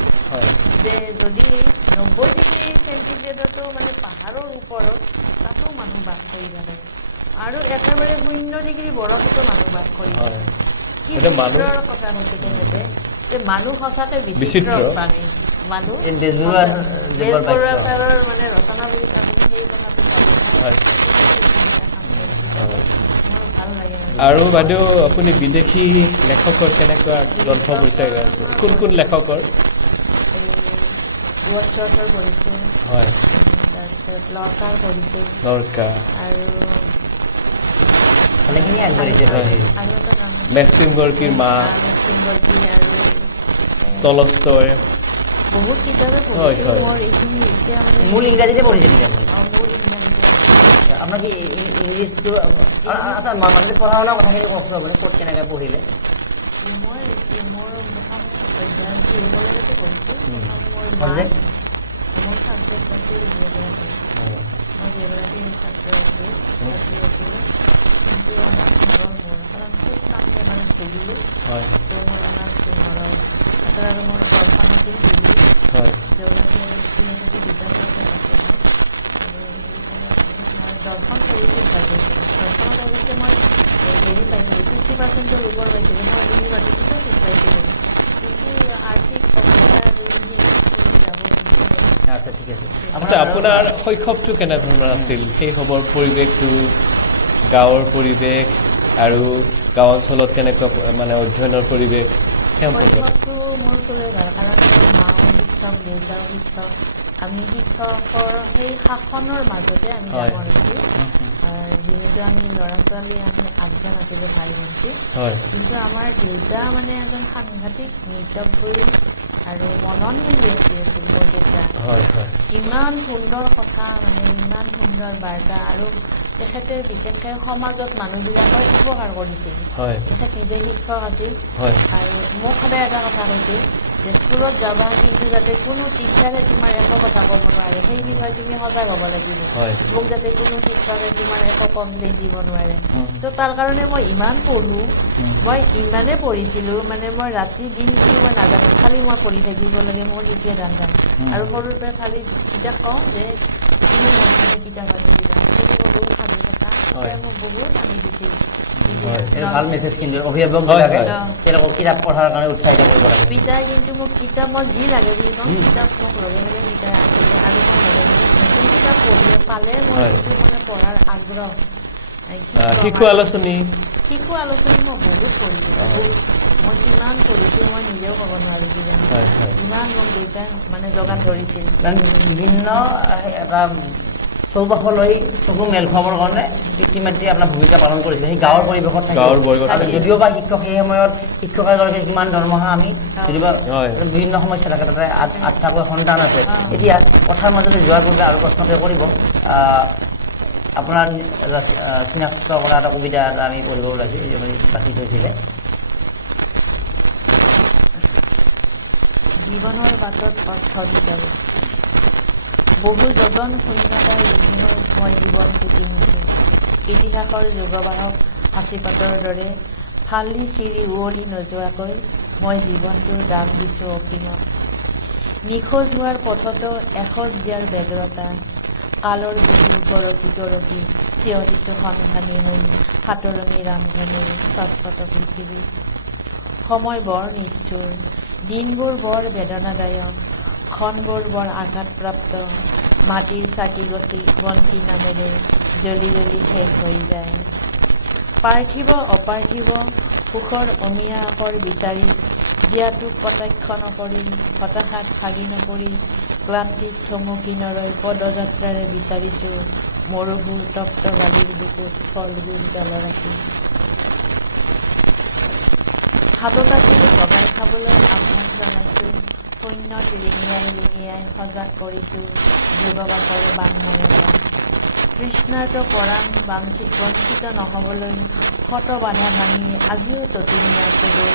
যে যদি 90 ডিগ্ৰী চেণ্টিগ্ৰেডতো মানে পাহাৰৰ ওপৰত তাতো মানুহ বাস কৰি থাকে আৰু একেবাৰে 0 ডিগ্ৰী বৰফতো মানুহ বাস কৰি থাকে কি সুন্দৰ কথা কৈছে তেখেতে যে মানুহ সঁচাকে বিচিত্ৰ প্ৰাণী মানুহ বেজবৰুৱা ছাৰৰ মানে ৰচনা বুলি আপুনি সেই কথাটো ভাল লাগে আৰু বাইদেউ আপুনি বিদেশী লেখকৰ কেনেকুৱা গ্ৰন্থ পঢ়িছে কোন লেখকৰ ৱৰ্ডছৱৰ্থৰ পঢ়িছোঁ তাৰপিছত লৰকাৰ পঢ়িছোঁ আৰু মেক্সিম গৰ্কিৰ মা টলষ্টয় বহুত কিতাপে পঢ়িছোঁ মূল ইংৰাজীতে পঢ়িছে নেকি আপোনাক ইংলিছটো মানুহে পঢ়া শুনা কথাখিনি কওকচোন আপুনি ক'ত কেনেকৈ পঢ়িলে মই মোৰ প্ৰথম অধ্যয়ন জিঅ'গ্ৰাফীতে পঢ়িছোঁ মোৰ ছাবজেক্ট আছিল জিঅ'গ্ৰাফী মই জিঅ'গ্ৰাফীৰ ছাত্ৰ আছিলোঁ কিন্তু আমাৰ কাৰণ খুব কাম মানে পঢ়িলোঁ তো মোৰ অনাৰ্ছ নৰল তাৰপিছত আৰু মোৰ দৰ্শন আছিল পঢ়িলোঁ জিঅ'গ্ৰাফী আৰু ফিল'চফি দুটা ছাবজেক্ট আছিল দৰ্শন কৰিছিল হয় দৰ্শনত অৱশ্যে মই হেৰি পাইছিলোঁ 50%ৰ ওপৰ পাইছিলোঁ মই ইউনিভাৰ্চিটিতো চিট পাইছিলোঁ কিন্তু আৰ্থিক অৱস্থা আচ্ছা ঠিক আছে আচ্ছা আপোনাৰ শৈশৱটো কেনেধৰণৰ আছিল সেই খবৰ পৰিৱেশটো গাঁৱৰ পৰিৱেশ আৰু গাঁও অঞ্চলত কেনেকুৱা মানে অধ্যয়নৰ পৰিৱেশ শৈশৱটো মোৰ খুবেই ভাল কাৰণ মাও শিক্ষক দেউতাও শিক্ষক আমি শিক্ষকৰ সেই শাসনৰ মাজতে আমি ডাঙৰ হৈছোঁ যিহেতু আমি ল'ৰা ছোৱালী আমি 8জন আছিলোঁ ভাই ভণ্টি কিন্তু আমাৰ দেউতা মানে এজন সাংঘাতিক মিতব্যয়ী আৰু মননীয় ব্যক্তি আছিল মোৰ দেউতা ইমান সুন্দৰ কথা মানে ইমান সুন্দৰ বাৰ্তা আৰু তেখেতে বিশেষকৈ সমাজত মানুহবিলাকৰ উপকাৰ কৰিছিল তেখেত নিজে শিক্ষক আছিল আৰু মোক সদায় এটা কথা কৈছিল যে স্কুলত যাবা কিন্তু যাতে কোনো টিচাৰে তোমাৰ একো কথা ক'ব নোৱাৰে সেই বিষয়ে তুমি সজাগ হ'ব লাগিব মোক যাতে কোনো শিক্ষকে তোমাৰ একো কমপ্লেইন দিব নোৱাৰে তো তাৰ কাৰণে মই ইমান পঢ়োঁ মই ইমানেই পঢ়িছিলোঁ মানে মই ৰাতি দিন কি মই নাজানো খালি মই পঢ়ি থাকিব লাগে মোৰ এতিয়া ধান্দা আৰু সৰুৰ পৰা খালি এতিয়া কওঁ যে তুমি মনখনে কিতাপ আনি দিবা তুমি বহুত সাধু কথা মোক বহুত আনি দিছিল ভাল মেছেজ কিন্তু অভিভাৱকবিলাকে তেওঁলোকক কিতাপ পঢ়াৰ কাৰণে উৎসাহিত কৰিব লাগে পিতাই কিন্তু মোক কিতাপ মই যি লাগে বুলি কওঁ কিতাপ মোক লগে লগে পিতাই আনিলে আৰু মই লগে লগে নতুন কিতাপ পঢ়িলে পালে মই যিটো মানে পঢ়াৰ আগ্ৰহ শিশু আলোচনী মই বহুত পঢ়িছোঁ মই কিমান পঢ়িছোঁ মই নিজেও ক'ব নোৱাৰো কিজানি ইমান মোক দেউতাই মানে যোগান ধৰিছিল বিভিন্ন এটা চৌপাশলৈ চকু মেল খুৱাবৰ কাৰণে পিতৃ মাতৃয়ে আপোনাৰ ভূমিকা পালন কৰিছে সেই গাঁৱৰ পৰিৱেশত থাকে যদিও বা শিক্ষক সেই সময়ত শিক্ষক এগৰাকীৰ কিমান দৰমহা আমি যদিও বিভিন্ন সমস্যা থাকে তাতে 8টাকৈ সন্তান আছে এতিয়া কথাৰ মাজতে যোৱাৰ পূৰ্বে আৰু প্ৰশ্নটো কৰিব আপোনাৰ চিনাক্ত কৰা এটা কবিতা এটা আমি পঢ়িব ওলাইছোঁ বাছি থৈছিলে জীৱনৰ বাটত অৰ্থ বিচাৰি বহু যতন শূন্যতাৰ মই জীৱনটো কিনিছোঁ ইতিহাসৰ যুগবাহক সাঁচিপাতৰ দৰে ফালি চিৰি উৱলি নোযোৱাকৈ মই জীৱনটোৰ দাম দিছোঁ অসীমত নিখোজ হোৱাৰ পথতো এখোজ দিয়াৰ ব্যগ্ৰতা কালৰ বিহু গৰকি গৰকি থিয় দিছোঁ সন্ধানী হৈ সাঁতৰণি ৰামধেনুৰ শাশ্বত পৃথিৱী সময় বৰ নিষ্ঠুৰ দিনবোৰ বৰ বেদনাদায়ক ক্ষণবোৰ বৰ আঘাতপ্ৰাপ্ত মাটিৰ চাকি গছি বন্তি নামেৰে জ্বলি জ্বলি শেষ হৈ যায় পাৰ্থিৱ অপাৰ্থিৱ সুখৰ অমিয়া আকৰ বিচাৰি জীয়াটোক কটাক্ষ নকৰি হতাশাত ভাগি নপৰি ক্লান্তিত থমকি নৰৈ পদযাত্ৰাৰে বিচাৰিছোঁ মৰুভূৰ তপ্ত বালিৰ বুকুত ফলবোৰ জলৰাশি হাতত আছিল ভগাই খাবলৈ আহ্বান জনাইছোঁ সৈন্যত ৰিঙিয়াই সজাগ কৰিছোঁ যুগবাসৰ বাংময়তা কৃষ্ণাৰ্থ পৰাণ বঞ্চিত নহ'বলৈ শত বাধা ভাঙি আজিও ততুনি আছে গৈ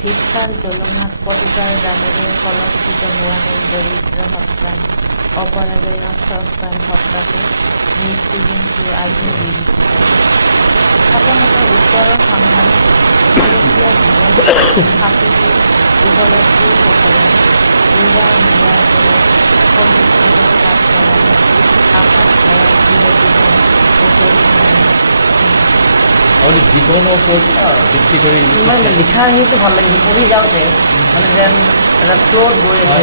ভিক্ষাৰ জলঙাত পতুকাৰ দামেৰে কলংকিত হোৱা নাই দৰিদ্ৰ সত্তা অপৰাজয় স্ৰষ্টাৰ সত্তাটো মৃত্যু কিন্তু আজি শত উত্তৰৰ সন্ধান সুৰক্ষীয়া জীৱন সাঁচি উপলব্ধিৰ পথৰে পূজাৰ মিলাৰ দৰে কমিষ্ঠৰ কাপ কৰা আশাত ভৰা আপুনি জীৱনৰ ওপৰত ভিত্তি কৰি লিখা সেইটো ভাল লাগিছিল পঢ়ি যাওঁতে মানে যেন এটা ফ্ল'ত গৈ আছে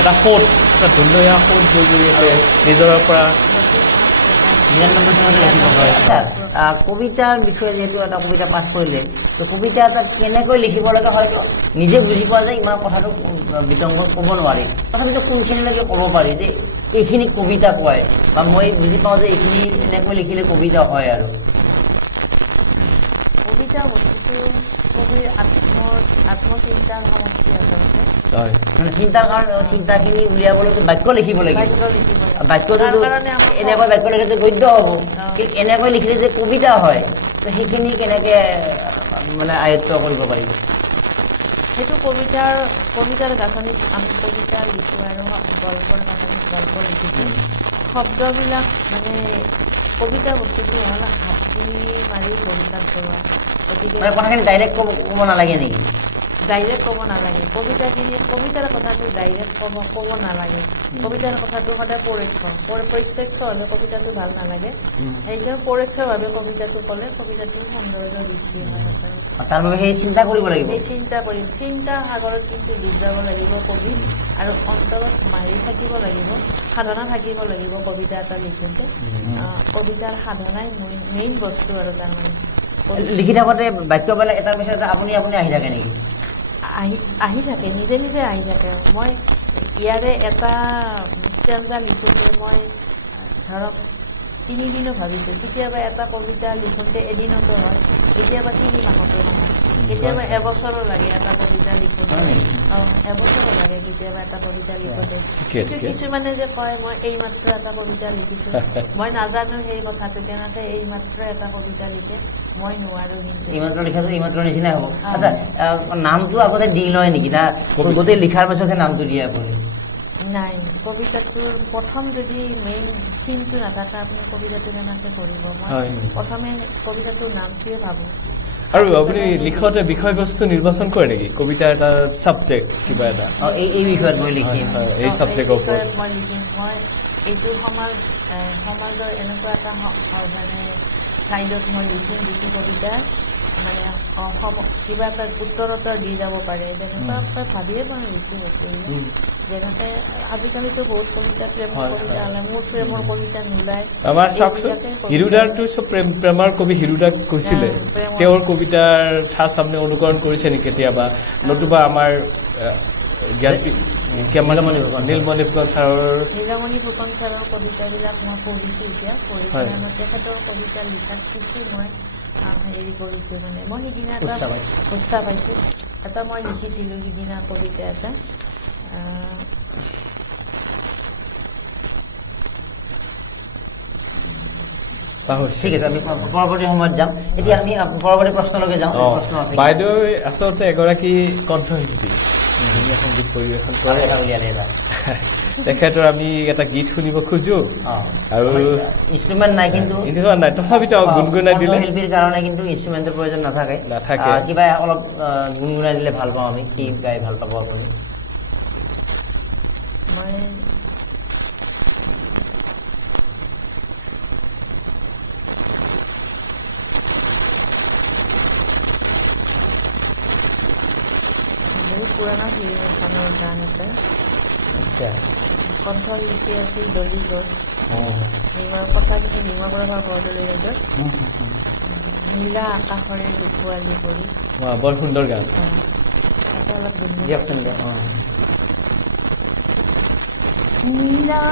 এটা সোঁত এটা ধুনীয়া সোঁত গৈ আছে নিজৰ পৰা 99 চনতে লিখিব হয় কবিতাৰ বিষয়ে যিহেতু এটা কবিতা পাঠ কৰিলে তো কবিতা এটা কেনেকৈ লিখিব লাগে হয়তো নিজে বুজি পোৱা যায় ইমান কথাটো বিতংগত ক'ব নোৱাৰি তথাপিতো কোনখিনিলৈকে ক'ব পাৰি যে এইখিনি কবিতা কয় বা মই বুজি পাওঁ যে এইখিনি এনেকৈ লিখিলে কবিতা হয় আৰু কবিতা বস্তুটো কবিৰ আত্মচিন্তাৰ সমষ্টি আচলতে মানে চিন্তাখিনি উলিয়াবলৈ বাক্য লিখিব লাগিব বাক্য যদি এনেকৈ বাক্য লিখিলে গদ্য হ'ব কিন্তু এনেকৈ লিখিলে যে কবিতা হয় তো সেইখিনি কেনেকে মানে আয়ত্ব কৰিব পাৰিব সেইটো কবিতাৰ গাঁথনিত আমি কবিতা লিখোঁ আৰু গল্পৰ গাঁথনিত গল্প লিখিছোঁ শব্দবিলাক মানে কবিতা বস্তুটো হ'ল হাতী মাৰি কবিতাত কৰোৱা গতিকে কথাখিনি ডাইৰেক্ট ক'ব নালাগে নেকি ডাইৰেক্ট ক'ব নালাগে কবিতাৰ কথাটো ডাইৰেক্ট ক'ব নালাগে কবিতাৰ কথাটো সদায় প্ৰত্যক্ষ হ'লে কবিতাটো ভাল নালাগে সেইকাৰণে পৰোক্ষভাৱে কবিতাটো ক'লে কবিতাটো সৌন্দৰ্য বৃদ্ধি হয় তাৰ বাবে সেই চিন্তা কৰিব লাগিব চিন্তা সাগৰত কিন্তু ডুব যাব লাগিব কবি আৰু অন্তৰত মাৰি থাকিব লাগিব সাধনা থাকিব লাগিব কবিতা এটা লিখোঁতে কবিতাৰ সাধনাই মেইন বস্তু আৰু তাৰমানে লিখি থাকোঁতে বাক্যবিলাক এটাৰ পিছত আপুনি আহি থাকে নেকি আহি থাকে নিজে নিজে আহি থাকে মই ইয়াৰে এটা ষ্টেঞ্জা লিখোঁতে মই ধৰক 3 দিনো ভাবিছোঁ কেতিয়াবা এটা কবিতা লিখোঁতে এদিনতো হয় কেতিয়াবা 3 মাহতো হয় কেতিয়াবা এবছৰো লাগে এটা কবিতা লিখোঁতে এবছৰো লাগে কেতিয়াবা এটা কবিতা লিখোঁতে কিছুমানে যে কয় মই এইমাত্ৰ এটা কবিতা লিখিছোঁ মই নাজানো সেই কথাটো কেনেকৈ এইমাত্ৰ এটা কবিতা লিখে মই নোৱাৰোঁ কিন্তু এইমাত্ৰ লিখাটো এইমাত্ৰ নিচিনা হ'ব আচ্ছা নামটো আগতে দি লয় নেকি না গোটেই লিখাৰ পাছতহে নামটো দিয়ে আপুনি নাই কবিতাটোৰ প্ৰথম যদি মেইন থিমটো নাথাকে আপুনি কবিতাটো কেনেকৈ কৰিব মই প্ৰথমে কবিতাটোৰ নামটোৱে ভাবোঁ আৰু আপুনি লিখোঁতে বিষয়বস্তু নিৰ্বাচন কৰে নেকি কবিতা এটা ছাবজেক্ট কিবা এটা এই বিষয়ত মই লিখিম এই ছাবজেক্টৰ ওপৰত মই লিখিম মই এইটো সমাজৰ এনেকুৱা এটা মানে ছাইডত মই লিখিম যিটো কবিতা মানে কিবা এটা উত্তৰোত্তৰ দি যাব পাৰে যেনেকুৱা ভাবিয়ে মই লিখি বস্তুবিলাক যেনেকৈ আজিকালিতো বহুত কবিতা প্ৰেমৰ কবিতা ওলায় মোৰ প্ৰেমৰ কবিতা নোলায় আমাৰ চাওকচোন হিৰুদাৰটো চব প্ৰেমৰ কবি হিৰুদাক কৈছিলে তেওঁৰ কবিতাৰ ঠাচ আপুনি অনুকৰণ কৰিছে নেকি কেতিয়াবা নতুবা আমাৰ নীলমণি ফুকন ছাৰৰ কবিতাবিলাক মই পঢ়িছোঁ এতিয়া পঢ়ি পেলাই মই তেখেতৰ কবিতা লিখাত কিছু মই হেৰি কৰিছোঁ মানে মই সিদিনা এটা উৎসাহ পাইছোঁ এটা মই লিখিছিলোঁ সিদিনা কবিতা এটা ঠিক আছে আমি পৰৱৰ্তী সময়ত যাম এতিয়া আমি পৰৱৰ্তী প্ৰশ্নলৈকে যাওঁ প্ৰশ্ন আছে বাইদেউ আচলতে এগৰাকী কণ্ঠশিল্পী সংগীত পৰিৱেশন কৰে তেখেতৰ আমি এটা গীত শুনিব খোজো আৰু ইনষ্ট্ৰুমেণ্ট নাই কিন্তু নাই তথাপিতো গুণগুণাই দিলে শিল্পীৰ কাৰণে কিন্তু ইনষ্ট্ৰুমেণ্টৰ প্ৰয়োজন নাথাকে কিবা অলপ গুণগুণাই দিলে ভাল পাওঁ আমি কি গাই ভাল পাব আপুনি বহুত পুৰণা ফিল্মখনৰ গান আছে কণ্ঠশিল্পী আছিল দলি ঘোষ কথাখিনি নিমা প্ৰভা বৰদলৈদেৱৰ নীলা আকাশৰে ৰূপোৱালী কৰি বৰ সুন্দৰ গান অলপ নীলা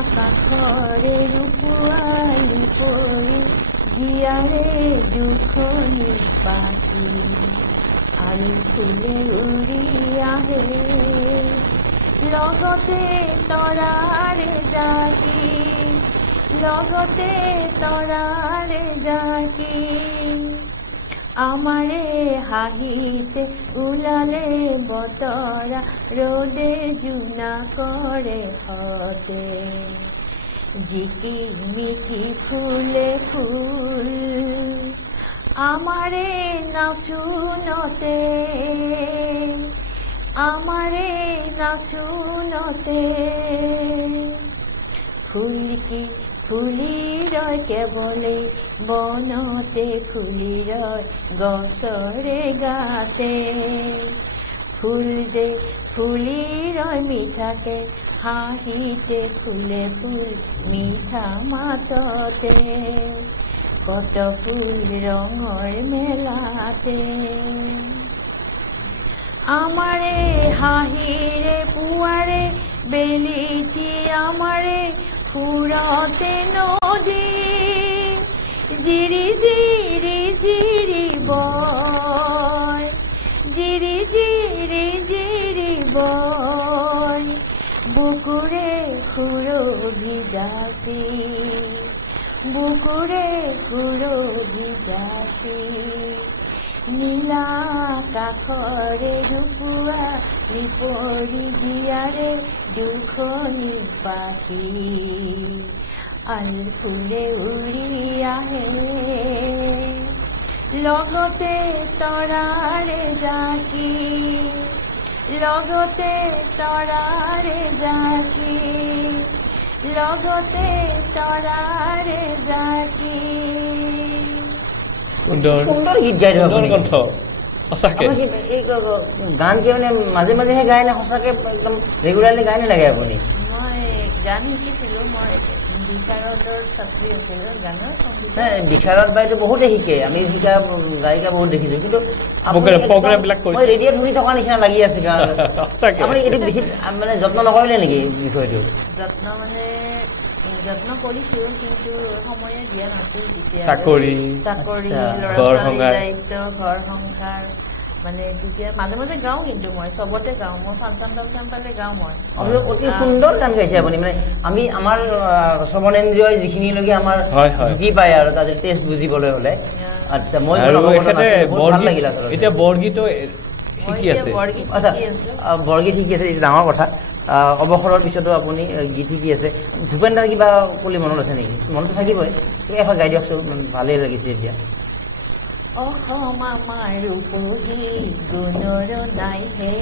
আকাশৰে ৰূপোৱালী কৰি জীয়াৰে দুখনি পাখি আৰু ফুলে উৰি আহে লগতে তৰাৰে জাকি আমাৰে হাঁহিতে ওলালে বতৰা ৰ'দে জোনা কৰে হতে জিকি মিকি ফুলে ফুল আমাৰে নাচুনতে ফুলকি ফুলি ৰয় কেৱলে বনতে ফুলি ৰয় গছৰে গাতে ফুল যে ফুলি ৰয় মিঠাকে হাঁহিতে ফুলে ফুল মিঠা মাততে কত ফুল ৰঙৰ মেলাতে আমাৰে হাঁহিৰে পুৱাৰে বেলিটি আমাৰে সুৰতে নদী জিৰি জিৰি জিৰি বয় জিৰি জিৰি জিৰি বয় বুকুৰে সুৰভি যাচি নীলা কাষৰে ৰূপোৱালী পৰি জীয়াৰে দুখনি পাখি আলফুলে উৰি আহে লগতে তৰাৰে জাকি লগতে তৰাৰে জাকি লগতে তৰাৰে জাকি সুন্দৰ সুন্দৰ গীত গাই দিয়ক সুন্দৰ কণ্ঠ সঁচাকে এই গান কি মানে মাজে মাজেহে গায় নে সঁচাকে একদম ৰেগুলাৰলি গায় নে লাগে আপুনি মই গান শিকিছিলো মই বিশাৰদৰ ছাত্ৰী আছিলো গানৰ সংগীত বিশাৰদ বাইদেউ বহুতে শিকে আমি শিকা গায়িকা বহুত দেখিছো কিন্তু প্ৰগ্ৰামবিলাক মই ৰেডিঅ'ত শুনি থকা নিচিনা লাগি আছে সঁচাকে আপুনি এইটো বেছি মানে যত্ন নকৰিলে নেকি বিষয়টো যত্ন কৰিছো কিন্তু সময়ে দিয়া নাছিল তেতিয়া চাকৰি ল'ৰা ছোৱালীৰ দায়িত্ব ঘৰ সংসাৰ মানে তেতিয়া মাজে মাজে গাওঁ কিন্তু মই চবতে গাওঁ মই ফাংচন পালে গাওঁ মই অতি সুন্দৰ গান গাইছে আপুনি মানে আমি আমাৰ শ্ৰৱণেন্দ্ৰিয় যিখিনিলৈকে আমাৰ ঢুকি পায় আৰু তাৰ টেষ্ট বুজিবলৈ হলে আচ্ছা মই ভাল লাগিল এতিয়া বৰগীতো শিকি আছে আচ্ছা বৰগীত শিকি আছে ডাঙৰ কথা অৱসৰৰ পিছতো আপুনি গীত শিকি আছে ভূপেন দাৰ কিবা কলি মনত আছে নেকি মনতো থাকিবই এখন গাই দিয়কচোন ভালেই লাগিছে এতিয়া অসম আমাৰ ৰূপহী গুণৰ নাই হে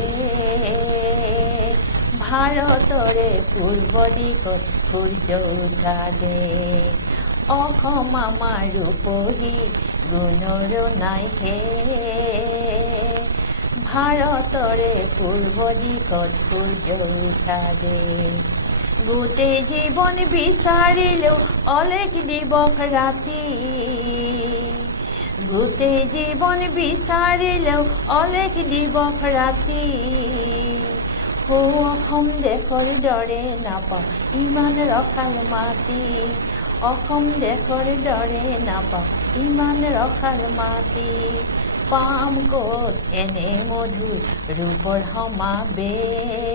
ভাৰতৰে পূৰ্ব দিশত সূৰ্য উঠা দে অসম আমাৰ ৰূপহী গুণৰ নাই হে ভাৰতৰে পূৰ্ব দিশত সূৰ্য উঠা দে গোটেই জীৱন বিচাৰিলেও অলেখ দিৱস ৰাতি গোটেই জীৱন বিচাৰিলেও অলেখ দিৱস ৰাতি অসম দেশৰ দৰে নাপাওঁ ইমান ৰসাল মাটি অসম দেশৰ দৰে নাপাওঁ ইমান ৰসাল মাটি পাম ক'ত এনে মধুৰ ৰূপৰ সমাবেশ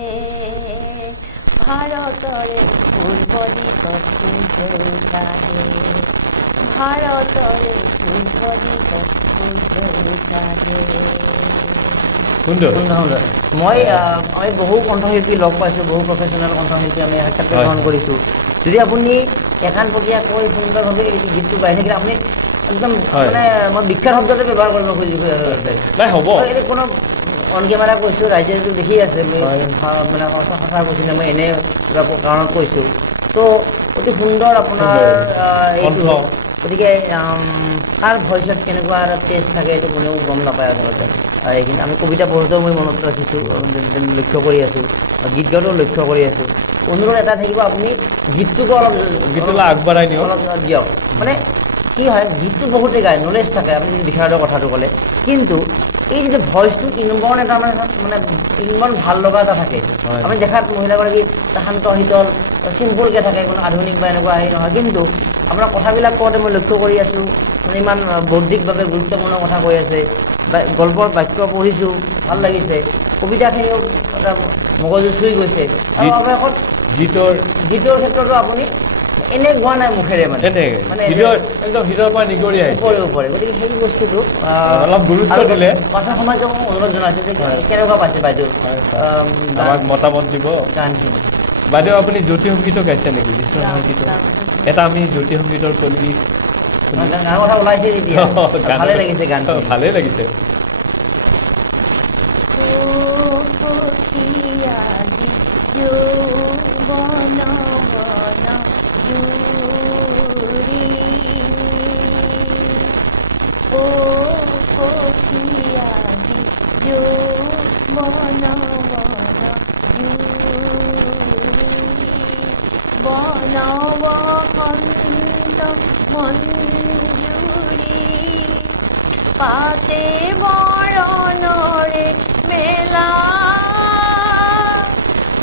ভাৰতৰে পূৰ্ব দিশত সূৰ্য উঠা দে ভাৰতৰে পূৰ্ব দিশত সূৰ্য উঠা দে মই আমি বহু কণ্ঠশিল্পী লগ পাইছো বহু প্ৰফেচনেল কণ্ঠশিল্পী আমি সাক্ষাৎ গ্ৰহণ কৰিছো যদি আপুনি একানপকীয়াকৈ সুন্দৰভাৱে এই গীতটো গাই থাকিলে আপুনি একদম মানে মই বিখ্যাত শব্দতে ব্যৱহাৰ কৰিব খুজিব এইটো কোনো অন কেমেৰা কৈছো ৰাইজে দেখি আছে মানে সঁচা কৈছিলে মই এনে কিবা কাৰণত কৈছো তো অতি সুন্দৰ আপোনাৰ এইটো গতিকে কাৰ ভইচত কেনেকুৱা এটা টেষ্ট থাকে এইটো কোনেও গম নাপায় আচলতে এইখিনি আমি কবিতা পঢ়োঁতেও মই মনত ৰাখিছো লক্ষ্য কৰি আছো গীত গাওঁতেও লক্ষ্য কৰি আছো অনুৰোধ এটা থাকিব আপুনি গীতটোকো অলপ আগবঢ়াই দিয়ক মানে কি হয় গীতটো বহুতে গায় নলেজ থাকে আপুনি যদি বিশাৰদৰ কথাটো ক'লে কিন্তু এই যিটো ভইচটো ইনবৰ্ণ এটা মানে ইমান ভাল লগা এটা থাকে আমি দেখাত মহিলাগৰাকী শান্ত শীতল চিম্পুলকে থাকে কোনো আধুনিক বা এনেকুৱা হেৰি নহয় কিন্তু আপোনাৰ কথাবিলাক কওঁতে মই লক্ষ্য কৰি আছো মানে ইমান বৌদ্ধিকভাৱে গুৰুত্বপূৰ্ণ কথা কৈ আছে গল্পৰ বাক্য পঢ়িছো ভাল লাগিছে কবিতাখিনিও এটা মগজু চুই গৈছে আৰু অৱশেষত গীতৰ ক্ষেত্ৰতো আপুনি এনে গোৱা নাই মুখেৰে মানে একদম হৃদয়ৰ পৰা নিগৰি আহিছে ওপৰে গতিকে সেই বস্তুটো অলপ গুৰুত্ব দিলে কথা সমাজক অনুৰোধ জনাইছো যে কেনেকুৱা পাইছে বাইদেউ আমাক মতামত দিব গানখিনি বাইদেউ আপুনি জ্যোতি সংগীতো গাইছে নেকি বিশ্ব সংগীত এটা আমি জ্যোতি সংগীতৰ কলি গান কথা ওলাইছে এতিয়া ভালে লাগিছে গানটো ভালে লাগিছে পাতে বৰণৰে মেলা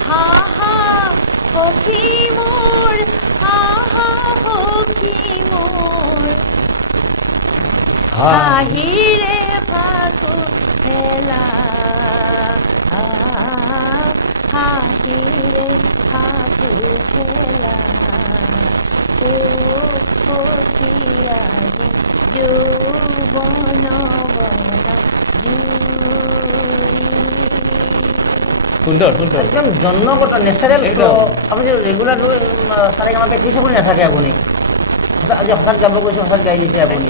হা হা সখী মোৰ হা হা সখী মোৰ আহিৰে ফাকু খেলা আহিৰে ফাকু খেলা ও সখী আজি যৌৱন সুন্দৰ একদম জন্মগত নেচাৰেল আপুনি ৰেগুলাৰ চাৰে গামা প্ৰেক্টিছো কৰি নাথাকে আপুনি আজি হঠাৎ গাব গৈছে হঠাৎ গাই দিছে আপুনি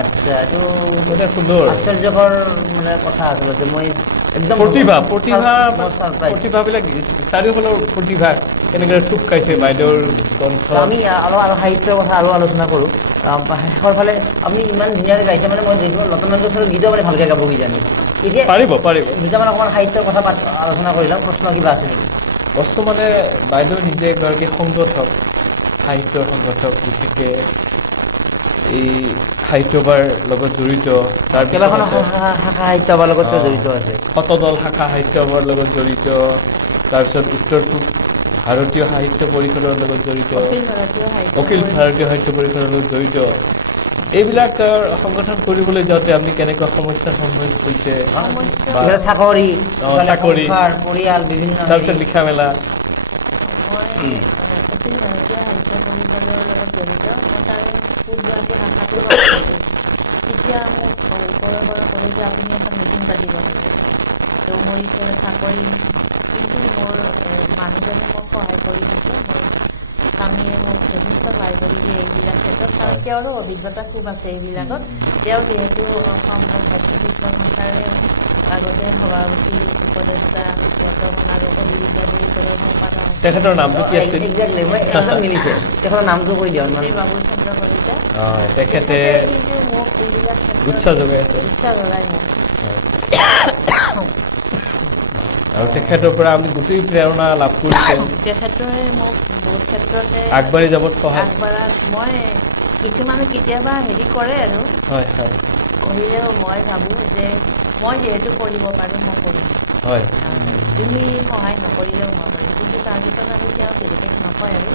আচ্ছা এইটো মানে সুন্দৰ আশ্চৰ্যকৰ মানে কথা আচলতে মই একদম প্ৰতিভাবিলাক চাৰিওফালৰ প্ৰতিভা কেনেকৈ থুপ খাইছে বাইদেউৰ কণ্ঠ আমি আৰু সাহিত্যৰ কথা আৰু আলোচনা কৰোঁ শেষৰ ফালে আপুনি ইমান ধুনীয়াকৈ গাইছে মানে মই দেখোঁ লতা মংগেশকাৰৰ গীতো মানে ভালকৈ গাব কিজানি এতিয়া পাৰিব দুটামান অকণমান সাহিত্যৰ কথা আলোচনা কৰি লওঁ প্ৰশ্ন কিবা আছে নেকি বস্তু মানে বাইদেউ নিজে এগৰাকী সংগঠক সাহিত্যৰ সংগঠক বিশেষকৈ এই সাহিত্যবাৰ লগত জড়িত তাৰ কেইবাখন সাহিত্য সভাৰ লগত জড়িত আছে শতদল শাখা সাহিত্য সভাৰ লগত জড়িত তাৰপিছত উত্তৰ পূব ভাৰতীয় সাহিত্য পৰিষদৰ লগত জড়িত অখিল ভাৰতীয় সাহিত্য পৰিষদৰ লগত জড়িত এইবিলাক সংগঠন কৰিবলৈ যাওঁতে আপুনি কেনেকুৱা সমস্যাৰ সন্মুখীন হৈছে চাকৰি পৰিয়াল বিভিন্ন তাৰপিছত লিখা মেলা অখিল ভাৰতীয় সাহিত্য পৰিষদৰ লগত জড়িত মই তাৰে পূব গুৱাহাটী শাখাটো এতিয়া মোক ওপৰৰ পৰা ক'লোঁ যে আপুনি এখন মিটিং পাতিব তো মোৰ এতিয়া চাকৰি কিন্তু মোৰ মানুহজনে মোক সহায় কৰি দিছে মোৰ স্বামীয়ে মোক যথেষ্ট সহায় কৰি দিয়ে এইবিলাক ক্ষেত্ৰত কাৰণ তেওঁৰো অভিজ্ঞতা খুব আছে এইবিলাকত তেওঁ যিহেতু অসম সাহিত্য সংস্থাৰে আগতে সভাপতি উপদেষ্টা বৰ্তমান আৰু কবি বিদ্যাপীঠৰ সম্পাদক তেখেতৰ নামটো কি আছিল মিলিছে তেখেতৰ নামটো কৈ দিয়ক শ্ৰী বাবুল চন্দ্ৰ কলিতা তেখেতে কিন্তু মোক এইবিলাক উৎসাহ যোগাই আছে উৎসাহ যোগাই মোক আৰু তেখেতৰ পৰা আমি গোটেই প্ৰেৰণা লাভ কৰিছে তেখেতৰে মোক বহুত ক্ষেত্ৰতে আগবাঢ়ি যাবত সহায় আগবঢ়াত মই কিছুমানে কেতিয়াবা হেৰি কৰে আৰু হয় হয় কৰিলেও মই ভাবোঁ যে মই যিহেতু কৰিব পাৰোঁ মই কৰিম হয় তুমি সহায় নকৰিলেও মই কৰিম কিন্তু তাৰপিছত আমি তেওঁ বিশেষ নকয় আৰু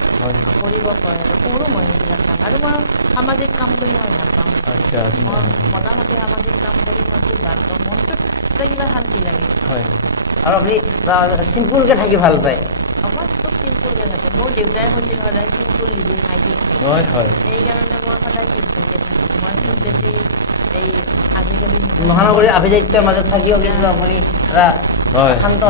কৰিব কয় আৰু কৰোঁ মই সেইবিলাক কাম আৰু মই সামাজিক কাম কৰি মই ভাল পাওঁ আচ্ছা মই মোটামুটি সামাজিক কাম কৰি মই খুব ভাল পাওঁ মনটোত এটা কিবা শান্তি লাগে হয় আৰু আপুনি চিম্পুলকৈ থাকি ভাল পায় মই খুব চিম্পুলকৈ থাকোঁ মোৰ দেউতাই কৈছিল সদায় চিম্পুল লিভিং আইডিং হয় হয় সেইকাৰণে মই সদায় চিম্পুলকৈ থাকোঁ মই খুব বেছি এই আজিকালি মহানগৰীৰ আভিজাত্যৰ মাজত থাকিও কিন্তু আপুনি এটা শান্ত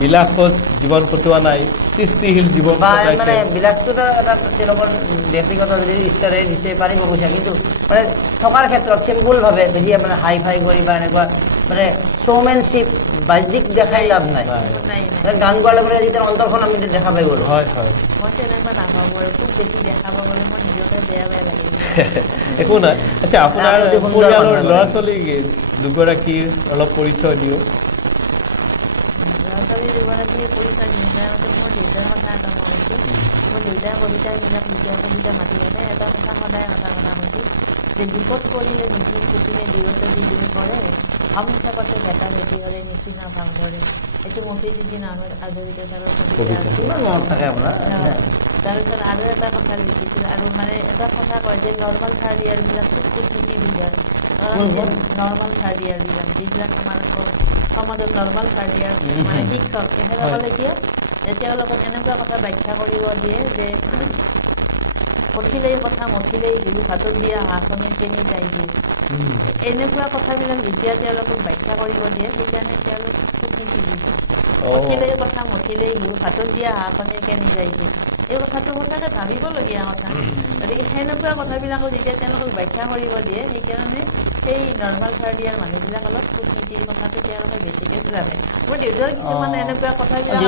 বিলাসত জীৱন কটোৱা নাই সৃষ্টিশীল জীৱন মানে বিলাসটো এটা তেওঁলোকৰ ব্যক্তিগত যদি ইচ্ছাৰে দিছে পাৰিব পইচা কিন্তু মানে থকাৰ ক্ষেত্ৰত চিম্পুলভাৱে বেছি মানে হাই ফাই কৰি বা এনেকুৱা মানে শ্ব'মেনশ্বিপ বাহ্যিক দেখাই লাভ নাই গান গোৱাৰ লগে লগে যেতিয়া অন্তৰখন আমি দেখা পাই গ'লো হয় হয় মই তেনেকুৱা নাভাবোঁ আৰু খুব বেছি দেখাব গ'লে মই নিজকে বেয়া বেয়া লাগে একো নাই আচ্ছা আপোনাৰ পৰিয়ালৰ ল'ৰা ছোৱালী দুগৰাকীৰ অলপ পৰিচয় দিয়ক ল'ৰা ছোৱালী দুগৰাকীৰ পৰিচয় নিজামতে মোৰ দেউতাৰ কথা এটা মই কৈছোঁ মোৰ দেউতাই কবিতাবিলাক নিজা কবিতা মাতি থাকে এটা কথা সদায় কথা কৈছোঁ যে বিপদ কৰিলে মিটিং কুটিলে দিওঁতে দিদিও কৰে হামচাপতে ভেটা ভেটি হ'লে নিচিনা ভাং ধৰে এইটো মফিজুদ্দিন আহমেদ হাজৰিকা ছাৰৰ কবিতা আছিল তাৰপিছত আৰু এটা কথা লিখিছিল আৰু মানে এটা কথা কয় যে নৰ্মেল থাৰ্ড ইয়াৰবিলাক খুব কূটনীতি বিধান নৰ্মেল থাৰ্ড ইয়াৰবিলাক যিবিলাক আমাৰ সমাজত নৰ্মেল থাৰ্ড ইয়াৰ মানে শিক্ষক তেখেতসকলে কিয় তেওঁলোকক এনেকুৱা কথা ব্যাখ্যা কৰিব দিয়ে যে কঠিলেই কথা মঠিলেই গুৰু ভাতত দিয়া হাঁহখনে কেনি যাই দিয়ে এনেকুৱা কথাবিলাক যেতিয়া তেওঁলোকক ব্যাখ্যা কৰিব দিয়ে সেইকাৰণে তেওঁলোক কূটনীতি বুজে কঠিলেই কথা মঠিলেই গুৰু ভাতত দিয়া হাঁহখনে কেনি যাই দিয়ে এই কথাটো সঁচাকৈ ভাবিবলগীয়া কথা গতিকে সেনেকুৱা কথাবিলাকো যেতিয়া তেওঁলোকক ব্যাখ্যা কৰিব দিয়ে সেইকাৰণে সেই নৰ্মেল থাৰ্ড ইয়াৰ মানুহবিলাক অলপ কূটনীতিৰ কথাটো তেওঁলোকে বেছিকৈ জানে মোৰ দেউতাৰ কিছুমান এনেকুৱা কথাবিলাক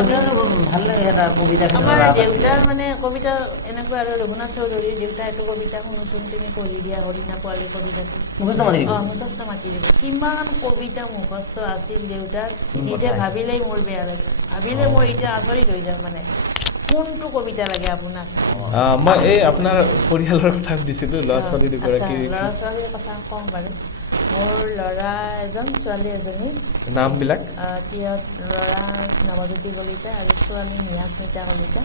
আমাৰ দেউতাৰ মানে কবিতা এনেকুৱা আৰু ৰঘুনাথ চৌধুৰী দেউতা এইটো কবিতা শুনোচোন তুমি পঢ়ি দিয়া হৰিণা পোৱালি কবিতাটো মুখস্থ মাতি দিব কিমান কবিতা মুখস্থ আছিল দেউতাৰ নিজে ভাবিলেই মোৰ বেয়া লাগে ভাবিলে মই এতিয়া আচৰিত হৈ যাম মানে কোনটো কবিতা লাগে আপোনাক মই এই আপোনাৰ পৰিয়ালৰ কথা সুধিছিলোঁ ল'ৰা ছোৱালী দুগৰাকী ল'ৰা ছোৱালীৰ কথা কওঁ বাৰু মোৰ ল'ৰা এজন ছোৱালী এজনী নামবিলাক ল'ৰা নৱজ্যোতি কলিতা আৰু ছোৱালী নিহাস্মিতা কলিতা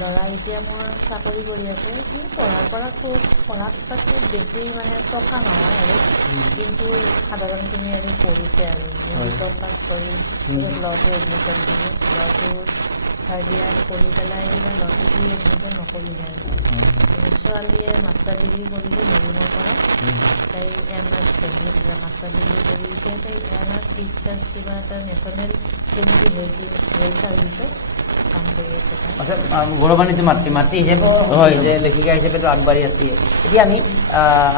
ল'ৰা এতিয়া মোৰ চাকৰি কৰি আছে কিন্তু পঢ়াৰ পৰা পঢ়াত খুব বেছি মানে টকা নহয় আৰু কিন্তু সাধাৰণখিনি আৰু পঢ়িছে আৰু পাছ কৰি ল'টো এডমিশ্যন দিলে ল'টো থাৰ্ড ইয়াৰ পঢ়ি পেলাই কিবা ল'টো এডমিশ্যন নকৰিলে আৰু ছোৱালীয়ে মাষ্টাৰ ডিগ্ৰী কৰিলে নবীনৰ পৰা তাই এম.এছ. মাষ্টাৰ ডিগ্ৰী কৰিছে তাই এম.এছ. টিচাৰ্ছ কিবা এটা নেশ্যনেল ট্ৰেইনিং হেল্থ চাৰ্ভিচত কাম কৰি আছে তাই গৌৰৱান্বিত মাতৃ হিচাপে যে লেখিকা হিচাপেতো আগবাঢ়ি আছে এতিয়া আমি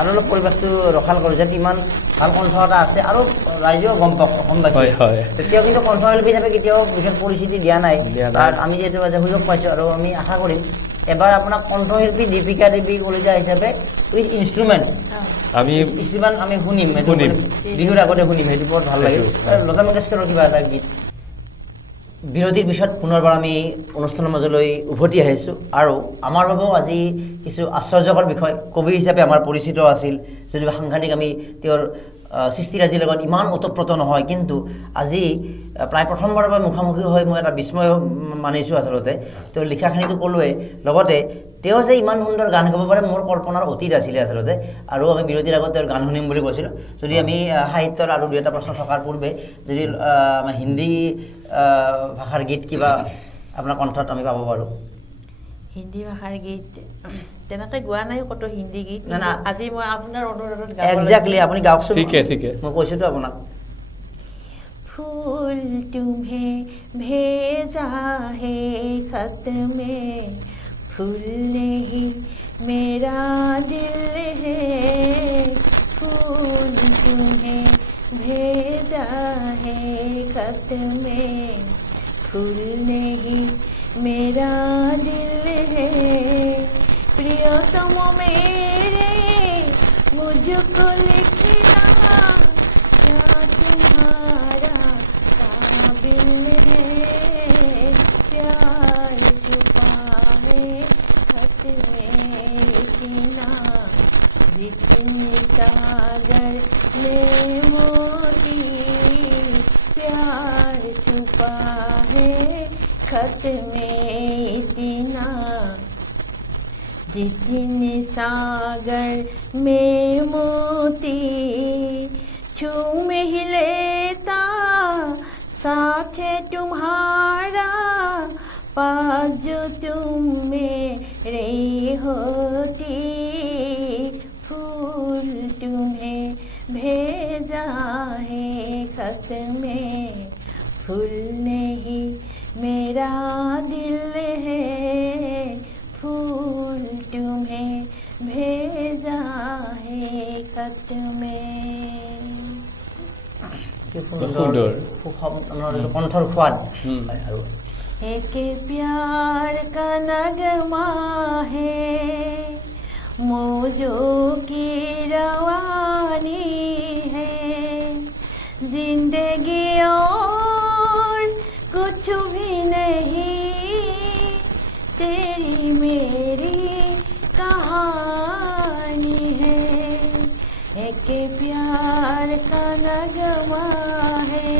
আৰু অলপ পৰিৱেশটো ৰখাল কৰোঁ যে ইমান ভাল কণ্ঠ এটা আছে আৰু ৰাইজেও গম পাওক অসমবাসী তেতিয়াও কিন্তু কণ্ঠশিল্পী হিচাপে কেতিয়াও বিশেষ পৰিস্থিতি দিয়া নাই তাত আমি যিহেতু সুযোগ পাইছোঁ আৰু আমি আশা কৰিম এবাৰ আপোনাক কণ্ঠশিল্পী দীপিকা দেৱী কলিতা হিচাপে উইথ ইনষ্ট্ৰুমেণ্ট আমি শুনিম বিহুৰ আগতে শুনিম সেইটো বৰ ভাল লাগে লতা মংগেশকাৰৰ কিবা এটা গীত বিৰতিৰ পিছত পুনৰবাৰ আমি অনুষ্ঠানৰ মাজলৈ উভতি আহিছোঁ আৰু আমাৰ বাবেও আজি কিছু আশ্চৰ্যকৰ বিষয় কবি হিচাপে আমাৰ পৰিচিত আছিল যদিও সাংঘাতিক আমি তেওঁৰ সৃষ্টিৰাজিৰ লগত ইমান ওতপ্ৰোত নহয় কিন্তু আজি প্ৰায় প্ৰথমবাৰৰ বাবে মুখামুখি হৈ মই এটা বিস্ময় মানিছোঁ আচলতে তেওঁৰ লিখাখিনিতো ক'লোৱে লগতে তেওঁ যে ইমান সুন্দৰ গান গাব পাৰে মোৰ কল্পনাৰ অতীত আছিলে আচলতে আৰু আমি বিৰতিৰ আগত তেওঁৰ গান শুনিম বুলি কৈছিলোঁ যদি আমি সাহিত্যৰ আৰু দুই এটা প্ৰশ্ন থকাৰ পূৰ্বে যদি হিন্দী ভাষাৰ গীত কিবা আপোনাৰ কণ্ঠত আমি পাব পাৰোঁ হিন্দী ভাষাৰ গীত তেনেকৈ গোৱা নাই কত হিন্দী গীত না আজি মই আপোনাৰ অনুৰোধত এক্স্যাক্টলি আপুনি গাওকচোন ঠিক আছে মই কৈছোতো আপোনাক फूल तुम्हें भेजा है खत में फूल नहीं मेरा दिल है फूल तुम्हें भेजा है खत में फूल नहीं मेरा दिल है प्रियतम मेरे मुझको लिखना क्या तुम्हारा काबिल है प्यार छुपा है खत में इतना जितने सागर में मोती प्यार छुपा है खत में इतना जितने सागर में मोती छूम ही लेता साथ है तुम्हारा पास जो तुम मेरे होती फूल तुम्हें भेजा है खत में फूल नहीं मेरा दिल है फूल तुम्हें भेजा है खत में কণ্ঠৰ সোৱাদ एक प्यार का नगमा है मौजों की रवानी है जिंदगी और कुछ भी नहीं तेरी मेरी कहानी है एक प्यार का नगमा है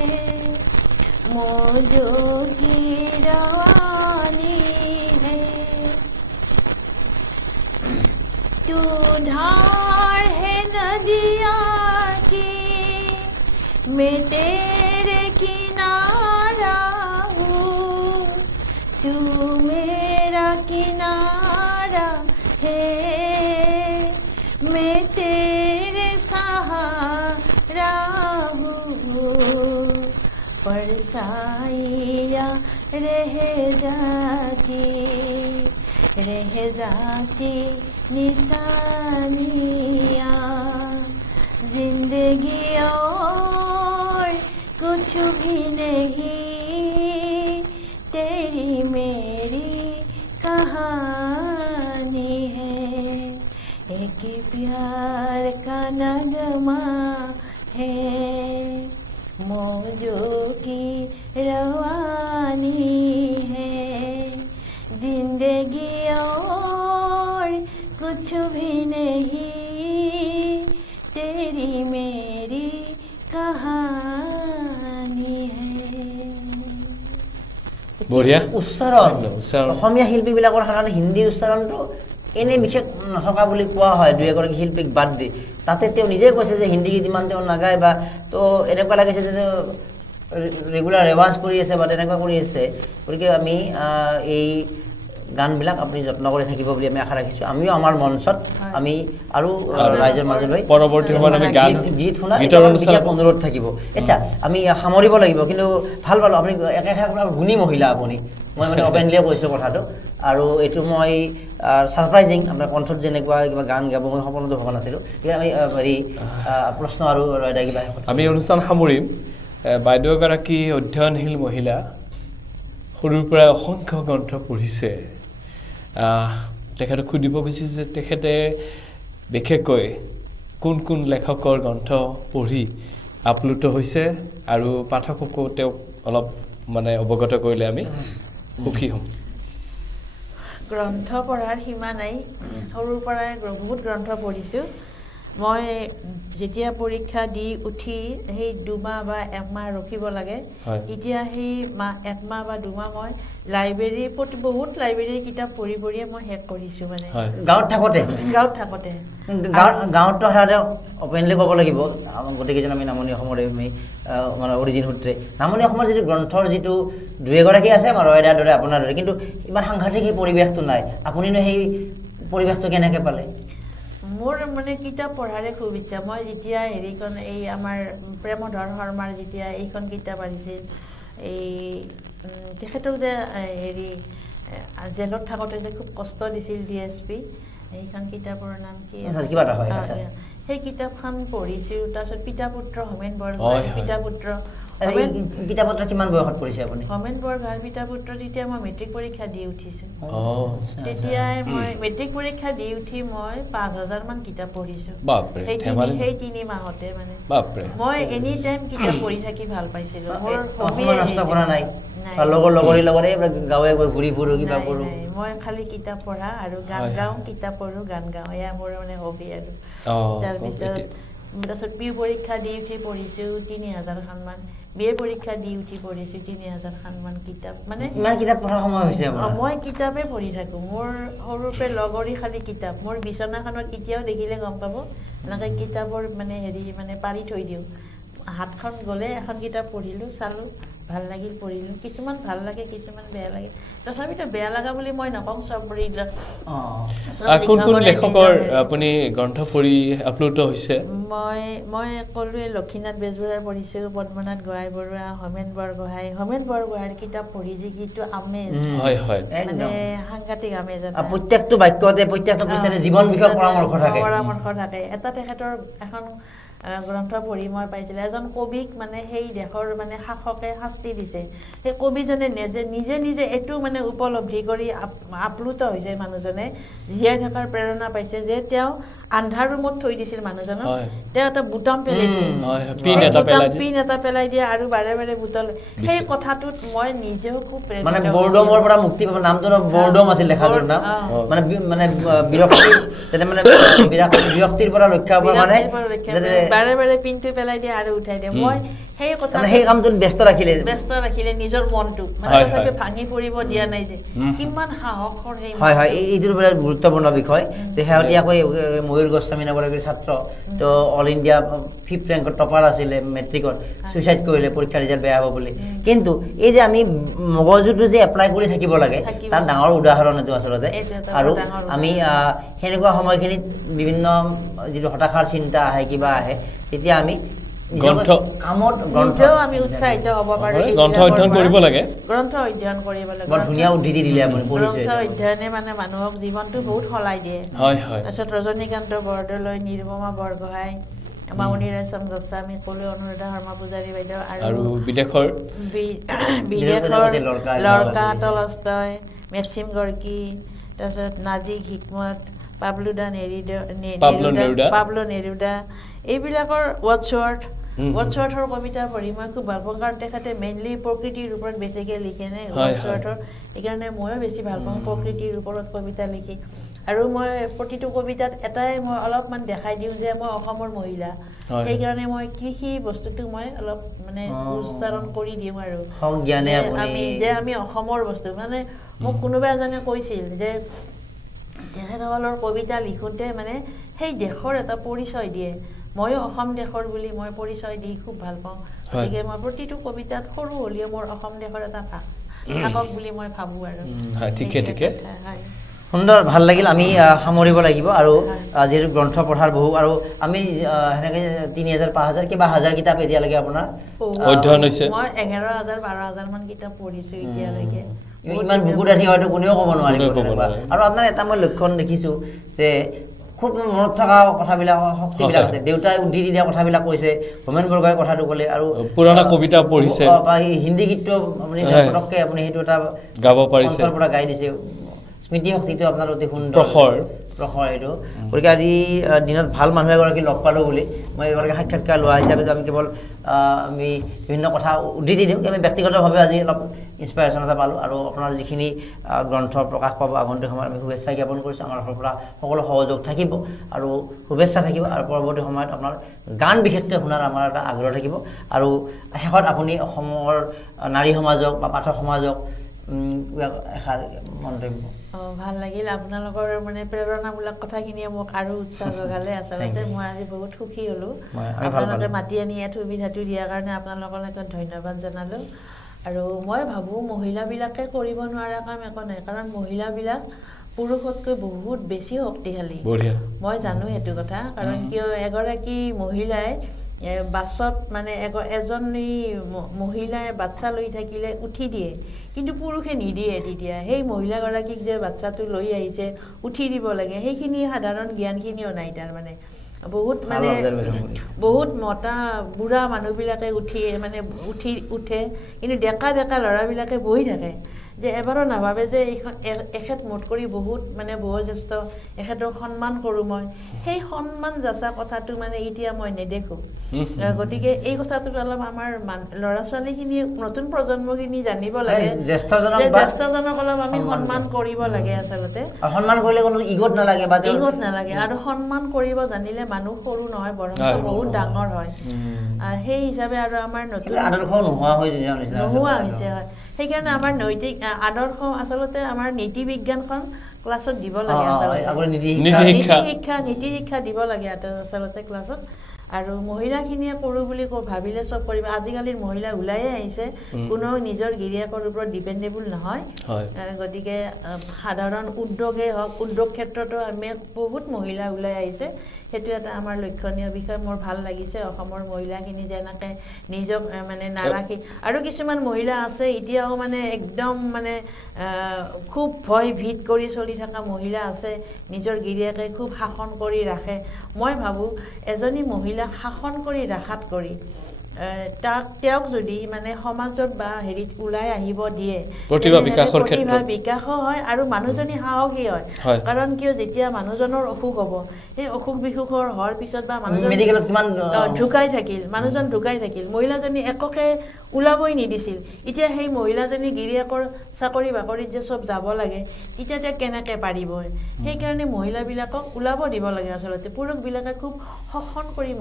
मौजों की रवानी है तू धार है नदिया की मैं तेरे किनारा हूँ तू मेरा किनारा है मैं तेरे सहारा हूँ परसाइया रह जाती निशानिया जिंदगी और कुछ भी नहीं तेरी मेरी कहानी है एक प्यार का नगमा है मौजों की रवानी है जिंदगी और कुछ भी नहीं तेरी मेरी कहानी है বঢ়িয়া উচ্চাৰণ অসমীয়া শিল্পীবিলাকৰ সাধাৰণতে হিন্দী উচ্চাৰণটো এনে বিশেষ নথকা বুলি কোৱা হয় দুই এগৰাকী শিল্পীক বাদ দি তাতে তেওঁ নিজে কৈছে যে হিন্দী গীত ইমান তেওঁ নাগায় বা তো এনেকুৱা লাগিছে যে ৰেগুলাৰ ৰেৱাজ কৰি আছে বা তেনেকুৱা কৰি আছে গতিকে আমি এই গানবিলাক আপুনি যত্ন কৰি থাকিব বুলি আমি আশা ৰাখিছোঁ আমিও আমাৰ মঞ্চত আমি আৰু ৰাইজৰ মাজলৈ পৰৱৰ্তী সময়ত আমি গীত শুনাৰ বিশেষ অনুৰোধ থাকিব আচ্ছা আমি সামৰিব লাগিব কিন্তু ভাল পালোঁ আপুনি একেষাৰ গুণী মহিলা আপুনি মই মানে অপেনলিয়ে কৈছোঁ কথাটো আৰু এইটো মই ছাৰপ্ৰাইজিং আপোনাৰ কণ্ঠত যেনেকুৱা কিবা গান গাব মই সপোনতো ভবা নাছিলোঁ গতিকে আমি হেৰি প্ৰশ্ন আৰু কিবা আমি অনুষ্ঠান সামৰিম বাইদেউ এগৰাকী অধ্যয়নশীল মহিলা সৰুৰ পৰা অসংখ্য গ্ৰন্থ পঢ়িছে তেখেতক সুধিব বিচাৰিছোঁ যে তেখেতে বিশেষকৈ কোন কোন লেখকৰ গ্ৰন্থ পঢ়ি আপ্লুত হৈছে আৰু পাঠককো তেওঁক অলপ মানে অৱগত কৰিলে আমি সুখী হ'ম গ্ৰন্থ পঢ়াৰ সীমা নাই সৰুৰ পৰাই বহুত গ্ৰন্থ পঢ়িছোঁ মই যেতিয়া পৰীক্ষা দি উঠি সেই 2 মাহ বা 1 মাহ ৰখিব লাগে এতিয়া সেই এক মাহ বা 2 মাহ মই লাইব্ৰেৰী বহুত লাইব্ৰেৰী কিতাপ পঢ়ি পঢ়িয়ে মই শেষ কৰিছোঁ মানে গাঁৱত থাকোঁতে গাঁৱততো সাধাৰণতে অপেনলি ক'ব লাগিব গোটেইকেইজন আমি নামনি অসমৰ আমি মানে অৰিজিন সূত্ৰে নামনি অসমৰ যিটো গ্ৰন্থৰ যিটো 2-এগৰাকী আছে আমাৰ ৰয়দাৰ দৰে আপোনাৰ দৰে কিন্তু ইমান সাংঘাতিক সেই পৰিৱেশটো নাই আপুনিনো সেই পৰিৱেশটো কেনেকৈ পালে মোৰ মানে কিতাপ পঢ়াৰে খুব ইচ্ছা মই যেতিয়া হেৰিখন এই আমাৰ প্ৰেমধৰ শৰ্মাৰ যেতিয়া এইখন কিতাপ আহিছিল এই তেখেতক যে হেৰি জেলত থাকোঁতে যে খুব কষ্ট দিছিল DSP এইখন কিতাপৰ নাম কি কিবা এটা হয় সেই কিতাপখন পঢ়িছোঁ তাৰপিছত পিতা পুত্ৰ হোমেন বৰগোহাঁইৰ পিতা পুত্ৰ পিতা পুত্ৰ কিমান বয়সত পঢ়িছে আপুনি হোমেন বৰগোহাঁইৰ পিতা পুত্ৰ তেতিয়া মই মেট্ৰিক পৰীক্ষা দি উঠিছোঁ তেতিয়াই মই মেট্ৰিক পৰীক্ষা দি উঠি মই 5,000 মান কিতাপ পঢ়িছোঁ সেই 3 মাহতে মানে মই এনি টাইম কিতাপ পঢ়ি থাকি ভাল পাইছিলোঁ মোৰ হবি নষ্ট কৰা নাই লগৰীৰ লগতে গাঁৱে ঘূৰি ফুৰো কিবা কৰোঁ মই খালি কিতাপ পঢ়া আৰু গান গাওঁ কিতাপ পঢ়োঁ গান গাওঁ এয়া মোৰ মানে হবি আৰু তাৰপিছত পিউ পৰীক্ষা দি উঠি পঢ়িছোঁ 3,000 মান বিএ পৰীক্ষা দি উঠি পঢ়িছোঁ 3,000 মান কিতাপ মানে ইমান কিতাপ পঢ়াৰ সময় হৈছে মই কিতাপে পঢ়ি থাকোঁ মোৰ সৰুৰ পৰা লগৰী খালি কিতাপ মোৰ বিচনাখনত এতিয়াও দেখিলে গম পাব এনেকৈ কিতাপৰ মানে হেৰি মানে পাৰি থৈ দিওঁ হাতখন গ'লে এখন কিতাপ পঢ়িলোঁ চালোঁ ভাল লাগিল পঢ়িলোঁ কিছুমান ভাল লাগে কিছুমান বেয়া লাগে তথাপিতো বেয়া লগা বুলি মই নকওঁ চব কোন কোন লেখকৰ আপুনি গ্ৰন্থ পঢ়ি আপ্লুত হৈছে মই ক'লোৱে লক্ষীনাথ বেজবৰুৱাৰ পঢ়িছোঁ পদ্মনাথ গোহাঁই বৰুৱা হোমেন বৰগোহাঁইৰ কিতাপ পঢ়ি যিটো আমেজ মানে সাংঘাতিক আমেজ প্ৰত্যেকটো বাক্যতে প্ৰত্যেকটো পৃষ্ঠাতে জীৱন বিষয়ক পৰামৰ্শ থাকে এটা তেখেতৰ এখন গ্ৰন্থ পঢ়ি মই পাইছিলোঁ এজন কবিক মানে সেই দেশৰ মানে শাসকে শাস্তি দিছে সেই কবিজনে নিজে এইটো মানে উপলব্ধি কৰি আপ্লুত হৈছে মানুহজনে জীয়াই থকাৰ প্ৰেৰণা পাইছে যে তেওঁ আন্ধাৰ ৰুমত থৈ দিছিল মানুহজনক তেওঁ এটা বুটাম পেলাই পিন এটা পেলাই দিয়ে আৰু বাৰে বাৰে বুটল সেই কথাটোত মই নিজেও খুব মানে বৰডমৰ পৰা মুক্তি পাব নামটো বৰডম আছিল লেখাটোৰ নাম মানে মানে বিৰক্তি যেনে মানে বিৰক্তিৰ পৰা ৰক্ষা পাব মানে বাৰে বাৰে পিনটো পেলাই দিয়ে আৰু উঠাই দিয়ে মই সেই কথা সেই কামটোত ব্যস্ত ৰাখিলে নিজৰ মনটো মানে ভাঙি পৰিব দিয়া নাই যে কিমান সাহসৰ সেই হয় এইটো বিৰাট গুৰুত্বপূৰ্ণ বিষয় যে শেহতীয়াকৈ ময়ূৰ গোস্বামী নামৰ এগৰাকী ছাত্ৰ তো অল ইণ্ডিয়া 5th ৰেংকত টপাৰ আছিলে মেট্ৰিকত ছুইচাইড কৰিলে পৰীক্ষা ৰিজাল্ট বেয়া হ'ব বুলি কিন্তু এই যে আমি মগজুটো যে এপ্লাই কৰি থাকিব লাগে তাৰ ডাঙৰ উদাহৰণ এইটো আচলতে আৰু আমি সেনেকুৱা সময়খিনিত বিভিন্ন যিটো হতাশাৰ চিন্তা আহে কিবা আহে তেতিয়া আমি আমি উৎসাহিত হ'ব পাৰো গ্ৰন্থ অধ্যয়ন কৰিব লাগে বৰ ধুনীয়া উদ্ধৃতি দিলে আপুনি গ্ৰন্থ অধ্যয়নে মানে মানুহক জীৱনটো বহুত সলাই দিয়ে তাৰপিছত ৰজনীকান্ত বৰদলৈ নিৰুপমা বৰগোহাঁই মামণি ৰায়চম গোস্বামী ক'লো অনুৰাধা শৰ্মা পূজাৰী বাইদেউ আৰু বিদেশৰ লৰ্কা টলষ্টয় মেক্সিম গৰ্কি তাৰপিছত নাজিক হিকমত পাবলো নেৰুদা এইবিলাকৰ ৱৰ্ডছৱৰ্থৰ কবিতা পঢ়ি মই খুব ভাল পাওঁ কাৰণ তেখেতে মেইনলি প্ৰকৃতিৰ ওপৰত বেছিকৈ লিখে নে ৱৰ্ডছৱৰ্থৰ সেইকাৰণে ময়ো বেছি ভাল পাওঁ প্ৰকৃতিৰ ওপৰত কবিতা লিখি আৰু মই প্ৰতিটো কবিতাত এটাই মই অলপমান দেখাই দিওঁ যে মই অসমৰ মহিলা সেইকাৰণে মই কৃষি বস্তুটো মই অলপ মানে উচ্চাৰণ কৰি দিওঁ আৰু আমি অসমৰ বস্তু মানে মোক কোনোবা এজনে কৈছিল যে তেখেতসকলৰ কবিতা লিখোঁতে মানে সেই দেশৰ এটা পৰিচয় দিয়ে ময়ো অসম দেশৰ বুলি মই পৰিচয় দি খুব ভাল পাওঁ গতিকে মই প্ৰতিটো কবিতাত সৰু হ'লেও মোৰ অসম দেশৰ এটা থাকক বুলি মই ভাবো আৰু ঠিকে ঠিকে সুন্দৰ ভাল লাগিল আমি সামৰিব লাগিব আৰু যিহেতু গ্ৰন্থ পঢ়াৰ বহু আৰু আমি সেনেকে 3000 5000 কিবা হাজাৰ কিতাপ এতিয়ালৈকে আপোনাৰ অধ্যয়ন হৈছে মই 11000 12000 মান কিতাপ পঢ়িছো এতিয়ালৈকে ইমান বুকুত ৰাখি হয়তো কোনেও ক'ব নোৱাৰিব আৰু আপোনাৰ এটা মই লক্ষণ দেখিছো যে খুব মনত থকা কথাবিলাক শক্তিবিলাক আছে দেউতাই উদ্ধৃতি দিয়া কথাবিলাক কৈছে হোমেন বৰগোহাঁই কথাটো ক'লে আৰু পুৰণা কবিতা পঢ়িছে হিন্দী গীত আপুনি পটককে আপুনি সেইটো এটা গাব পাৰিছে অন্তৰৰ পৰা গাই দিছে স্মৃতি শক্তিটো আপোনাৰ অতি সুন্দৰ প্ৰখৰ এইটো গতিকে আজি দিনত ভাল মানুহ এগৰাকী লগ পালোঁ বুলি মই এগৰাকী সাক্ষাৎকাৰ লোৱা হিচাপে আমি কেৱল আমি বিভিন্ন কথা উদ্ধৃতি দিওঁ আমি ব্যক্তিগতভাৱে আজি অলপ ইনস্পাইৰেশ্যন এটা পালোঁ আৰু আপোনাৰ যিখিনি গ্ৰন্থ প্ৰকাশ পাব আগন্তুক সময়ত আমি শুভেচ্ছা জ্ঞাপন কৰিছোঁ আমাৰ ফালৰ পৰা সকলো সহযোগ থাকিব আৰু শুভেচ্ছা থাকিব আৰু পৰৱৰ্তী সময়ত আপোনাৰ গান বিশেষকৈ শুনাৰ আমাৰ এটা আগ্ৰহ থাকিব আৰু শেষত আপুনি অসমৰ নাৰী সমাজক বা পাঠক সমাজক এষাৰ মন্তব্য ভাল লাগিল আপোনালোকৰ মানে প্ৰেৰণামূলক কথাখিনিয়ে মোক আৰু উৎসাহ যোগালে আচলতে মই আজি বহুত সুখী হ'লো আপোনালোকে মাতি আনি ইয়াত সুবিধাটো দিয়াৰ কাৰণে আপোনালোকলৈ ধন্যবাদ জনালো আৰু মই ভাবোঁ মহিলাবিলাকে কৰিব নোৱাৰা কাম একো নাই কাৰণ মহিলাবিলাক পুৰুষতকৈ বহুত বেছি শক্তিশালী মই জানো সেইটো কথা কাৰণ কিয় এগৰাকী মহিলাই বাছত মানে এজনী মহিলাই বাচ্চা লৈ থাকিলে উঠি দিয়ে কিন্তু পুৰুষে নিদিয়ে তেতিয়া সেই মহিলাগৰাকীক যে বাচ্চাটো লৈ আহিছে উঠি দিব লাগে সেইখিনি সাধাৰণ জ্ঞানখিনিও নাই তাৰমানে বহুত মতা বুঢ়া মানুহবিলাকে উঠে কিন্তু ডেকা ল'ৰাবিলাকে বহি থাকে যে এবাৰো নাভাবে যে এইখন এখেত মোট কৰি বহুত মানে বয়োজ্যেষ্ঠ এখেতক সন্মান কৰোঁ মই সেই সন্মান যাচা কথাটো মানে এতিয়া মই নেদেখোঁ গতিকে এই কথাটো অলপ আমাৰ ল'ৰা ছোৱালীখিনিয়ে নতুন প্ৰজন্মখিনি জানিব লাগে জ্যেষ্ঠজনক অলপ আমি সন্মান কৰিব লাগে আচলতে সন্মান কৰিলে কোনো ইগত নালাগে আৰু সন্মান কৰিব জানিলে মানুহ সৰু নহয় বৰং বহুত ডাঙৰ হয় সেই হিচাপে আৰু আমাৰ নতুন আদৰ্শ নোহোৱা হৈছে হয় সেইকাৰণে আমাৰ নৈতিক আদৰ্শ আচলতে আমাৰ নীতি বিজ্ঞানখন ক্লাছত দিব লাগে নীতি শিক্ষা দিব লাগে আচলতে ক্লাছত আৰু মহিলাখিনিয়ে কৰোঁ বুলি ভাবিলে চব কৰিব আজিকালিৰ মহিলা ওলাইয়ে আহিছে কোনো নিজৰ গিৰিয়েকৰ ওপৰত ডিপেণ্ডেবল নহয় গতিকে সাধাৰণ উদ্যোগেই হওক উদ্যোগ ক্ষেত্ৰতো আমি বহুত মহিলা ওলাই আহিছে সেইটো এটা আমাৰ লক্ষণীয় বিষয় মোৰ ভাল লাগিছে অসমৰ মহিলাখিনি যেনেকৈ নিজক মানে নাৰাখি আৰু কিছুমান মহিলা আছে এতিয়াও মানে একদম মানে খুব ভয় ভীত কৰি চলি থকা মহিলা আছে নিজৰ গিৰিয়েকে খুব শাসন কৰি ৰাখে মই ভাবোঁ এজনী মহিলা শাসন কৰি ৰাখাত কৰি তেওঁক যদি মানে সমাজত বা হেৰিত ওলাই আহিব দিয়ে প্ৰতিভা বিকাশো হয় আৰু মানুহজনী সাহসী হয় কাৰণ কিয় যেতিয়া মানুহজনৰ অসুখ হ'ব সেই অসুখ বিসুখৰ হোৱাৰ পিছত বা মানুহজন ঢুকাই থাকিল মহিলাজনী এককে ওলাবই নিদিছিল এতিয়া সেই মহিলাজনী গিৰিয়েকৰ চাকৰি বাকৰিত যে চব যাব লাগে তেতিয়া তেওঁ কেনেকৈ পাৰিব সেইকাৰণে মহিলাবিলাকক ওলাব দিব লাগে আচলতে পুৰুষবিলাকে খুব শাসন কৰি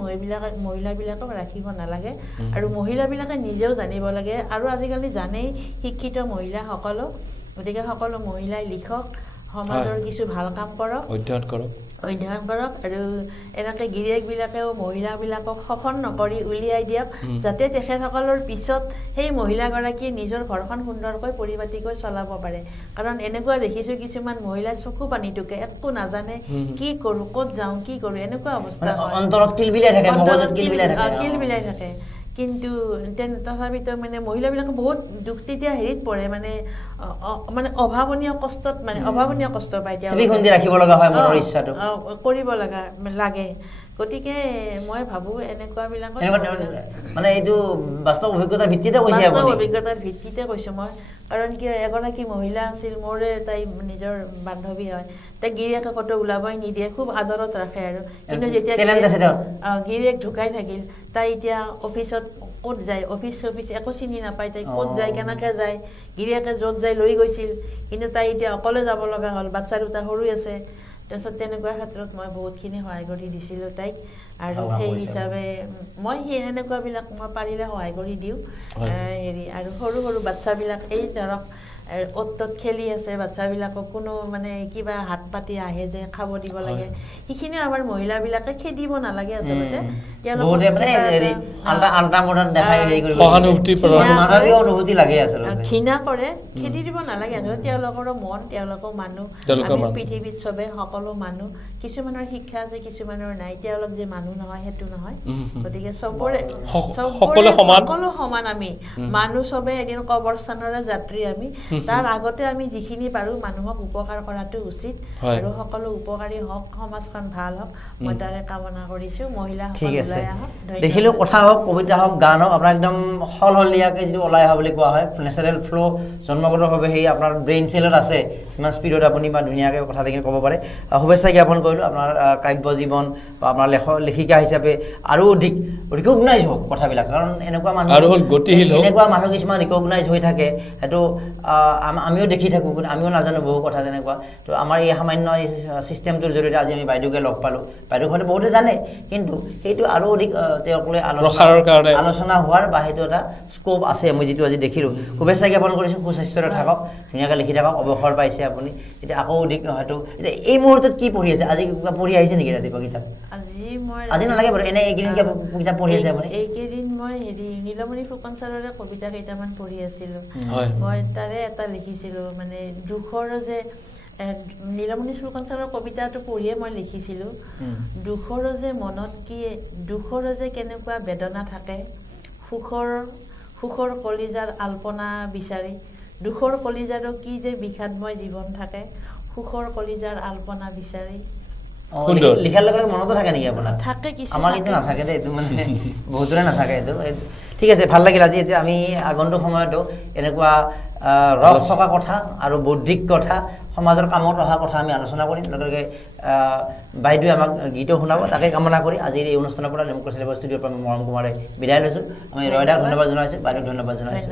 মহিলাবিলাকক ৰাখিব নালাগে আৰু মহিলাবিলাকে নিজেও জানিব লাগে আৰু আজিকালি জানেই শিক্ষিত মহিলাসকলক গতিকে সকলো মহিলাই লিখক সমাজৰ কিছু ভাল কাম কৰক অধ্যয়ন কৰক আৰু এনেকৈ গিৰিয়েকবিলাকেও মহিলাবিলাকক শাসন নকৰি উলিয়াই দিয়ক যাতে তেখেতসকলৰ পিছত সেই মহিলাগৰাকীয়ে নিজৰ ঘৰখন সুন্দৰকৈ পৰিপাটিকৈ চলাব পাৰে কাৰণ এনেকুৱা দেখিছোঁ কিছুমান মহিলাই চকু পানী টুকে একো নাজানে কি কৰোঁ ক'ত যাওঁ কি কৰোঁ এনেকুৱা অৱস্থা কিল বিলাই থাকে কিন্তু তথাপিতো মানে মহিলাবিলাকে বহুত দুখ তেতিয়া হেৰিত পৰে মানে অভাৱনীয় কষ্ট পায় কৰিব লাগে গতিকে মই ভাবোঁ এনেকুৱাবিলাকত মানে এইটো বাস্তৱ অভিজ্ঞতাৰ ভিত্তিতে কৈছোঁ মই কাৰণ কিয় এগৰাকী মহিলা আছিল মোৰে তাই নিজৰ বান্ধৱী হয় তাই গিৰিয়েকে ক'তো ওলাবই নিদিয়ে খুব আদৰত ৰাখে আৰু কিন্তু যেতিয়া গিৰিয়েক ঢুকাই থাকিল তাই এতিয়া অফিচত ক'ত যায় অফিচ একো চিনি নাপায় তাই ক'ত যায় কেনেকৈ যায় গিৰিয়েকে য'ত যায় লৈ গৈছিল কিন্তু তাই এতিয়া অকলে যাব লগা হ'ল বাচ্ছা দুটা সৰু আছে তাৰপিছত তেনেকুৱা ক্ষেত্ৰত মই বহুতখিনি সহায় কৰি দিছিলোঁ তাইক আৰু সেই হিচাপে মই এনেকুৱাবিলাক মই পাৰিলে সহায় কৰি দিওঁ হেৰি আৰু সৰু বাচ্ছাবিলাক এই ধৰক অতত খেলি আছে বাচ্চাবিলাকক কোনো মানে কিবা হাত পাতি আহে যে খাব দিব লাগে সেইখিনি আমাৰ মহিলাবিলাকে খেদিব নালাগে আচলতে বহুতে মানে হেৰি আল্টা মডাৰ্ণ দেখাই হেৰি কৰিব সহানুভূতি মানৱীয় অনুভূতি লাগে আচলতে ঘৃণা কৰে খেদি দিব নালাগে আচলতে তেওঁলোকৰো মন তেওঁলোকৰ মানুহ আমি পৃথিৱীত চবে সকলো মানুহ কিছুমানৰ শিক্ষা আছে কিছুমানৰ নাই তেওঁলোক যে মানুহ নহয় সেইটো নহয় গতিকে সকলো সমান আমি মানুহ চবে এদিন কবৰস্থানৰে যাত্ৰী আমি তাৰ আগতে আমি যিখিনি পাৰো মানুহক উপকাৰ কৰাটো উচিত আৰু সকলো উপকাৰী হওক সমাজখন ভাল হওক মই তাৰে কামনা কৰিছো মহিলা ঠিক আছে দেখিলো কথা হওক কবিতা হওক গান হওক আপোনাৰ একদম হলহলীয়াকে যিটো ওলাই অহা বুলি কোৱা হয় নেচাৰেল ফ্লো জন্মগতভাৱে সেই আপোনাৰ ব্ৰেইন চেলত আছে ইমান স্পীডত আপুনি বা ধুনীয়াকৈ কথা দেখি ক'ব পাৰে শুভেচ্ছা জ্ঞাপন কৰিলোঁ আপোনাৰ কাব্য জীৱন বা আপোনাৰ লেখিকা হিচাপে আৰু অধিক ৰিকগনাইজ হওক কথাবিলাক কাৰণ এনেকুৱা মানুহ এনেকুৱা মানুহ কিছুমান ৰিকগনাইজ হৈ থাকে সেইটো আমিও দেখি থাকোঁ কিন্তু আমিও নাজানো বহু কথা তেনেকুৱা তো আমাৰ এই সামান্য ছিষ্টেমটোৰ জৰিয়তে আজি আমি বাইদেউকে লগ পালোঁ বাইদেউ ঘৰতে বহুতে জানে কিন্তু সেইটো আৰু অধিক তেওঁকলৈ আলোচনা হোৱাৰ বা সেইটো এটা স্কোপ আছে মই যিটো আজি দেখিলোঁ শুভেচ্ছা জ্ঞাপন কৰিছোঁ সুস্বাস্থ্যৰে থাকক ধুনীয়াকৈ লিখি থাকক অৱসৰ পাইছে আপুনি এতিয়া আকৌ অধিক হয়তো এতিয়া এই মুহূৰ্তত কি পঢ়ি আছে আজি কিবা পঢ়ি আহিছে নেকি ৰাতিপুৱা কিতাপ আজি নালাগে বাৰু এনে এইকেইদিন কিতাপ পঢ়ি আছে আপুনি এইকেইদিন মই হেৰি নীলমণি ফুকন ছাৰৰে কবিতা কেইটামান পঢ়ি আছিলোঁ মই তাৰে এটা লিখিছিলোঁ মানে দুখৰ যে নীলমণি ফুকন ছাৰৰ কবিতাটো পঢ়িয়ে মই লিখিছিলোঁ দুখৰ যে মনত কি দুখৰ যে কেনেকুৱা বেদনা থাকে সুখৰ কলিজাৰ আল্পনা বিচাৰি দুখৰ কলিজাৰো কি যে বিষাদময় জীৱন থাকে সুখৰ কলিজাৰ আল্পনা বিচাৰি লিখাৰ লগে মনতো থাকে নেকি আপোনাৰ থাকে কিছু আমাৰ কিন্তু নাথাকে দেই এইটো মানে বহুতৰে নাথাকে এইটো ঠিক আছে ভাল লাগিল আজি এতিয়া আমি আগন্তুক সময়তো এনেকুৱা ৰস থকা কথা আৰু বৌদ্ধিক কথা সমাজৰ কামত অহা কথা আমি আলোচনা কৰিম লগে বাইদেৱে আমাক গীতো শুনাব তাকে কামনা কৰি আজিৰ এই অনুষ্ঠানৰ পৰা ডেমক্ৰেচি ষ্টুডিঅ'ৰ পৰা মৰম কুমাৰে বিদায় লৈছোঁ আমি ৰয়দাক ধন্যবাদ জনাইছোঁ বাইদেউক ধন্যবাদ জনাইছোঁ